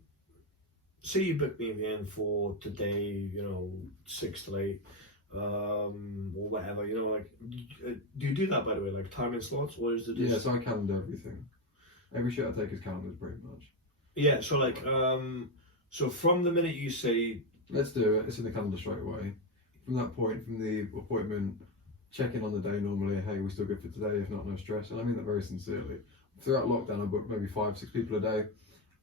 say you book me in the end for today, 6 to 8, or whatever, like, do you do that, by the way, like timing slots, or is it just... Yeah, so I calendar everything. Every shit I take is calendared pretty much. Yeah, so like, so from the minute you say... Let's do it, it's in the calendar straight away. From that point, from the appointment, check in on the day normally, hey, we're still good for today, if not, no stress. And I mean that very sincerely. Throughout lockdown, I booked maybe 5-6 people a day.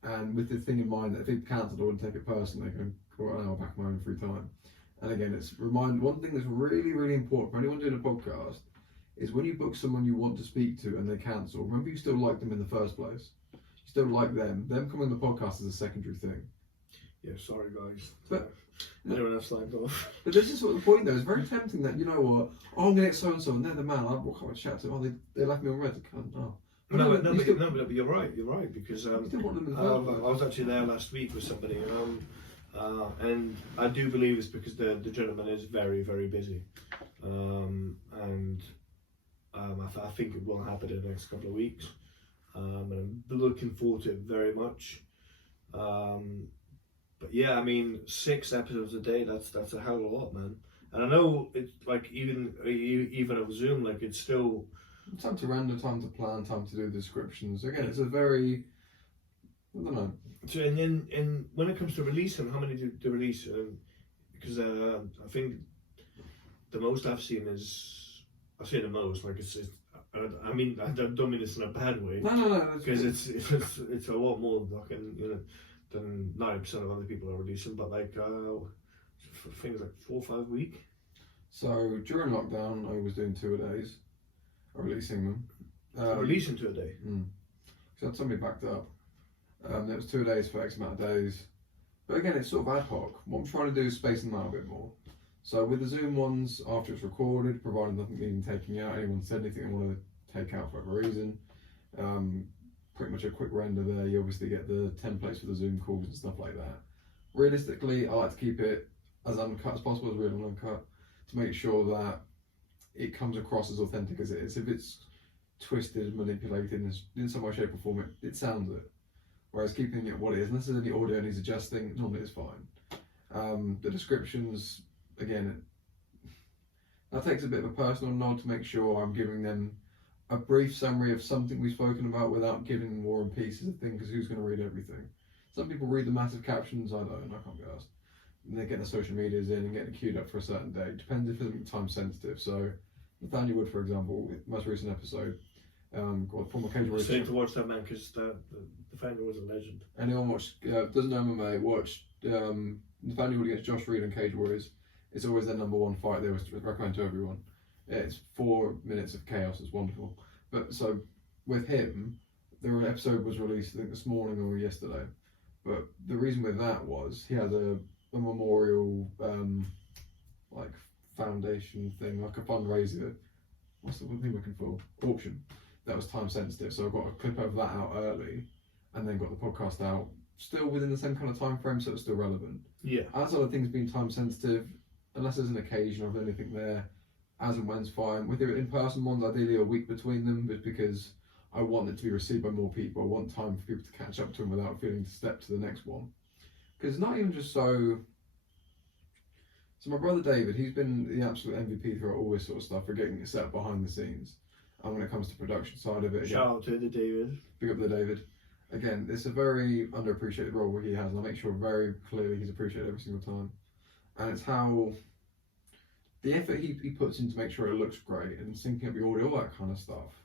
And with the thing in mind that if they cancelled, I wouldn't take it personally, I can go an hour back my own free time. And again, it's one thing that's really, really important for anyone doing a podcast is when you book someone you want to speak to and they cancel, remember you still like them in the first place. You still like them. Them coming on the podcast is a secondary thing. Yeah, sorry guys. But anyone else slagged off. But this is sort of the point though. It's very tempting that, you know what, I'm going to get so and so and they're the man. I walk up and chat to them. Oh, they left me on red. I can't. Oh. But you're right because you still want them in the I first place. was actually there last week with somebody, and I do believe it's because the gentleman is very, very busy, and I think it will happen in the next couple of weeks, and I'm looking forward to it very much. But yeah, I mean, 6 episodes a day, that's a hell of a lot, man. And I know it's like even on Zoom, like it's still time to render, time to plan, time to do the descriptions. Again, it's a very, I don't know. So and when it comes to releasing, how many do release? Because I think the most I've seen is, I say the most, like I mean, I don't mean this in a bad way. No. Because it's a lot more than 90% of other people are releasing, but like things like 4 or 5 weeks. So during lockdown, I was doing 2 a days, or releasing them. Releasing 2 a day. So I had somebody backed up. It was 2 days for X amount of days. But again, it's sort of ad hoc. What I'm trying to do is space them out a bit more. So with the Zoom ones, after it's recorded, provided nothing needing taking out, anyone said anything they wanted to take out for whatever reason, pretty much a quick render there. You obviously get the templates for the Zoom calls and stuff like that. Realistically, I like to keep it as uncut as possible, as real and uncut, to make sure that it comes across as authentic as it is. If it's twisted, manipulated in some way, shape or form, it sounds it. Whereas keeping it what it is, unless there's any audio needs adjusting, normally it's fine. The descriptions, again, that takes a bit of a personal nod to make sure I'm giving them a brief summary of something we've spoken about without giving war and pieces of things, because who's going to read everything? Some people read the massive captions, I don't, I can't be asked. And they're getting the social medias in and getting queued up for a certain day. Depends if it's time sensitive. So Nathaniel Wood, for example, most recent episode, got from occasional. I'm saying to watch that, man, because Nathaniel was a legend. Anyone watched doesn't know MMA, watched Nathaniel Wood against Josh Reed and Cage Warriors. It's always their #1 fight. They always recommend to everyone. It's 4 minutes of chaos. It's wonderful. But so with him, the episode was released I think this morning or yesterday. But the reason with that was he had a memorial like foundation thing, like a fundraiser. What's the thing looking for? Auction. That was time sensitive. So I got a clip of that out early, and then got the podcast out still within the same kind of time frame, so it's still relevant. Yeah. Outside of things being time sensitive, unless there's an occasion or anything there, as and when's fine. With the in-person ones, ideally a week between them, but because I want it to be received by more people. I want time for people to catch up to them without feeling to step to the next one. Because it's not even just so my brother David, he's been the absolute MVP throughout all this sort of stuff for getting it set up behind the scenes. And when it comes to production side of it, Shout out to the David. Big up the David. Again, it's a very underappreciated role where he has, and I make sure very clearly he's appreciated every single time. And it's how the effort he puts in to make sure it looks great and syncing up the audio, all that kind of stuff.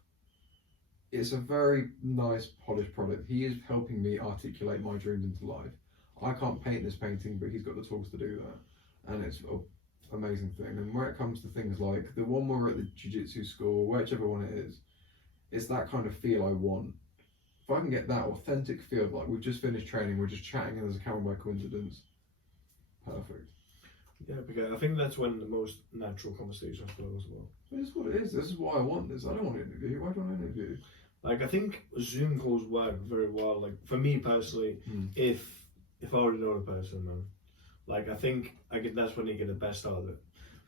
It's a very nice, polished product. He is helping me articulate my dreams into life. I can't paint this painting, but he's got the tools to do that, and it's an amazing thing. And where it comes to things like the one where we're at the jiu-jitsu school, whichever one it is, it's that kind of feel I want. If I can get that authentic feel, like we've just finished training, we're just chatting and there's a camera by coincidence, perfect. Yeah, because I think that's when the most natural conversations flow as well. This is what it is. This is why I want this. I don't want to interview. Why do I interview? Like, I think Zoom calls work very well. Like, for me personally, if I already know the person, man, like, I think that's when you get the best out of it.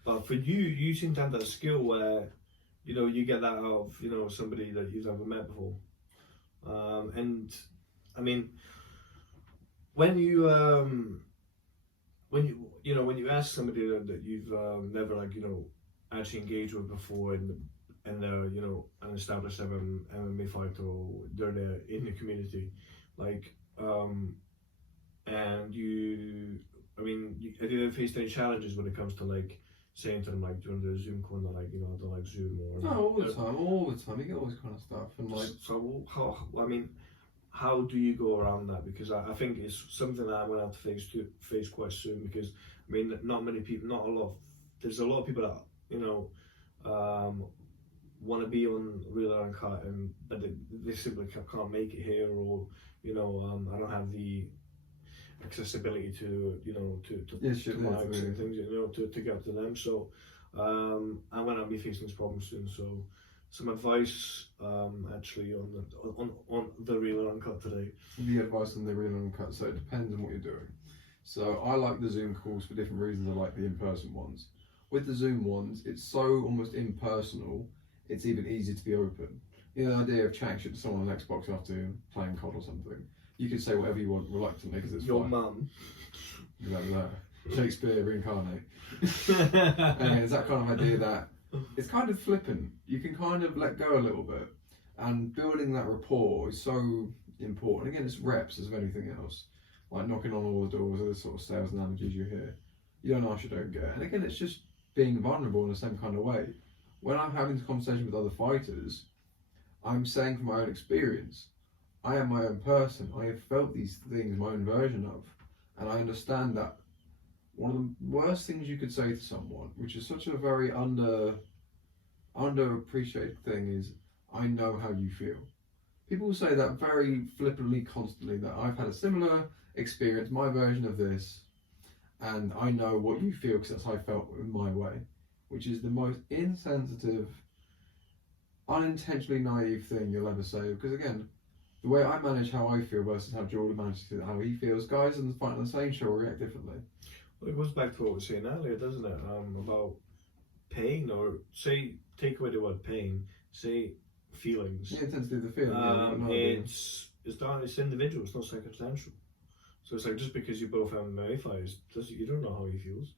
But for you, you seem to have that skill where, you know, you get that out of, you know, somebody that you've never met before. And I mean, when you ask somebody that you've never, like, you know, actually engaged with before, and they're, you know, an established MMA fighter, or they're in the community, like, and you, I mean, have you ever faced any challenges when it comes to, like, saying to them, like, during the Zoom call, like, you know, I don't like Zoom, or... No, all the time, you get all this kind of stuff, and like... So, how do you go around that? Because I think it's something that I'm going to have to face quite soon, because, I mean, there's a lot of people that, you know, want to be on Real or Uncut, but they simply can't make it here, or, you know, I don't have the accessibility to, you know, to mics and things, you know, to get to them. So I'm going to be facing this problem soon. So some advice actually on the Real or Uncut today. The advice on the Real or Uncut, so it depends on what you're doing. So I like the Zoom calls for different reasons. I like the in-person ones. With the Zoom ones, it's so almost impersonal, it's even easier to be open. You know, the idea of chatting shit to someone on Xbox after playing COD or something, you can say whatever you want reluctantly because it's your fine. mum. Exactly that. Shakespeare reincarnate. And it's that kind of idea that it's kind of flippant. You can kind of let go a little bit, and building that rapport is so important. Again, it's reps as of anything else. Like knocking on all the doors, or the sort of sales analogies you hear. You don't ask, you don't get. And again, it's just being vulnerable in the same kind of way. When I'm having this conversation with other fighters, I'm saying from my own experience, I am my own person. I have felt these things, my own version of, and I understand that one of the worst things you could say to someone, which is such a very underappreciated thing, is, I know how you feel. People say that very flippantly, constantly, that I've had a similar experience, my version of this, and I know what you feel because that's how I felt in my way, which is the most insensitive, unintentionally naive thing you'll ever say. Because again, the way I manage how I feel versus how Jordan manages how he feels, guys in the same show will react differently. Well, it goes back to what we were saying earlier, doesn't it? About pain, or take away the word pain, say feelings. Yeah, it tends to do the feeling. It's individual, it's not circumstantial. So it's like, just because you both have MMA fighters, you don't know how he feels,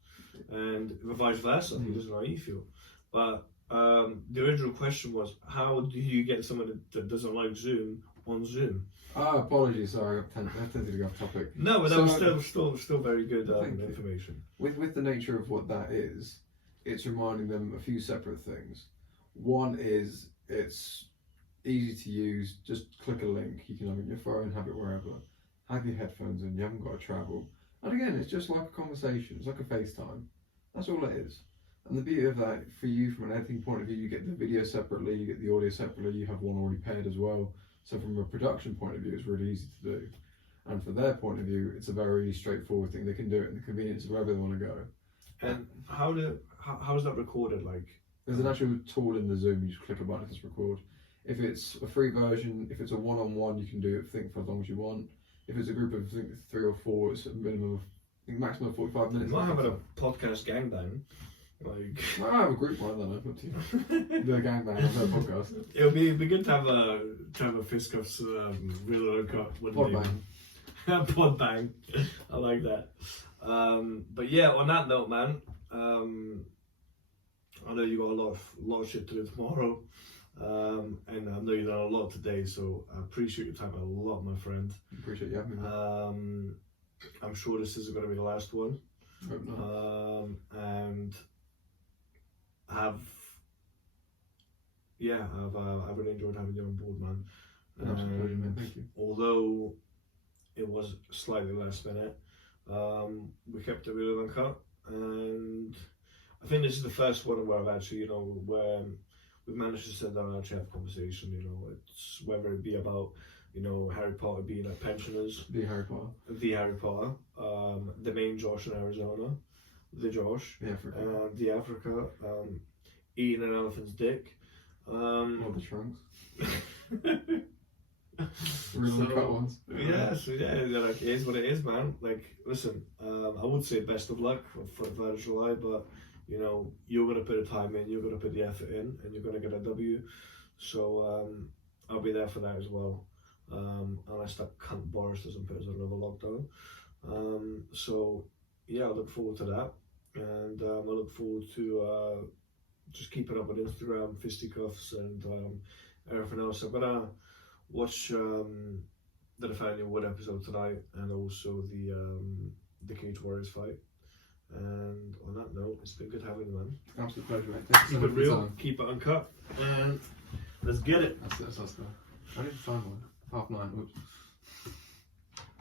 and vice versa, he doesn't know how you feel. But the original question was, how do you get someone that doesn't like Zoom on Zoom? Oh, apologies, sorry, I've tended to go off topic. No, but that was still very good information. With the nature of what that is, it's reminding them a few separate things. One is, it's easy to use, just click a link, you can have it on your phone, have it wherever, have your headphones in, you haven't got to travel. And again, it's just like a conversation, it's like a FaceTime. That's all it is. And the beauty of that, for you from an editing point of view, you get the video separately, you get the audio separately, you have one already paired as well. So from a production point of view, it's really easy to do. And from their point of view, it's a very straightforward thing. They can do it in the convenience of wherever they want to go. And how's that recorded? Like, there's an actual tool in the Zoom, you just click a button to record. If it's a free version, if it's a one-on-one, you can do it, for as long as you want. If it's a group of 3 or 4, it's a minimum of, maximum of 45 minutes. You might have a podcast gangbang. Like, I have a group one, I don't know. The gangbang on their podcast. It'd be good to have a Fisticuffs Real or Uncut. Pod bang. Pod bang. I like that. But yeah, on that note, man, I know you got a lot of shit to do tomorrow, and I know you've done a lot today, so I appreciate your time a lot, my friend. Appreciate you having me. I'm sure this isn't going to be the last one. Hope not. And I've really enjoyed having you on board, man. Absolutely, man. Thank you. Although it was slightly last minute. We kept it really Uncut, and I think this is the first one where I've actually, where we've managed to sit down and actually have a conversation. It's whether it be about, Harry Potter being like pensioners, The Harry Potter. The main Josh in Arizona, the Josh, the Africa, eating an elephant's dick, Or the trunks. Really cut ones. Yeah, so like, it is what it is, man. Like, listen, I would say best of luck for the 3rd of July, but you're gonna put the time in, you're gonna put the effort in, and you're gonna get a W. So I'll be there for that as well. Unless that cunt Boris doesn't put us on another lockdown. So yeah, I look forward to that, and I look forward to just keeping up on Instagram, Fisticuffs, and everything else. I'm gonna watch the Nathaniel Wood episode tonight, and also the Cage Warriors fight. And on that note, it's been good having you, man. Absolute pleasure, mate. Thanks Keep it real, keep it uncut, and let's get it. That's us, though. I need to find one. 9:30. Oops.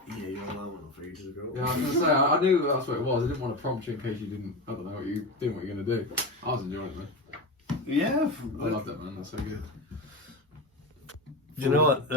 Yeah, your alarm went off ages ago. Yeah, I was gonna say I knew that's what it was. I didn't want to prompt you in case you didn't. I don't know what you were gonna do. I was enjoying it, man. Yeah, I loved it, man. That's so good. You know what?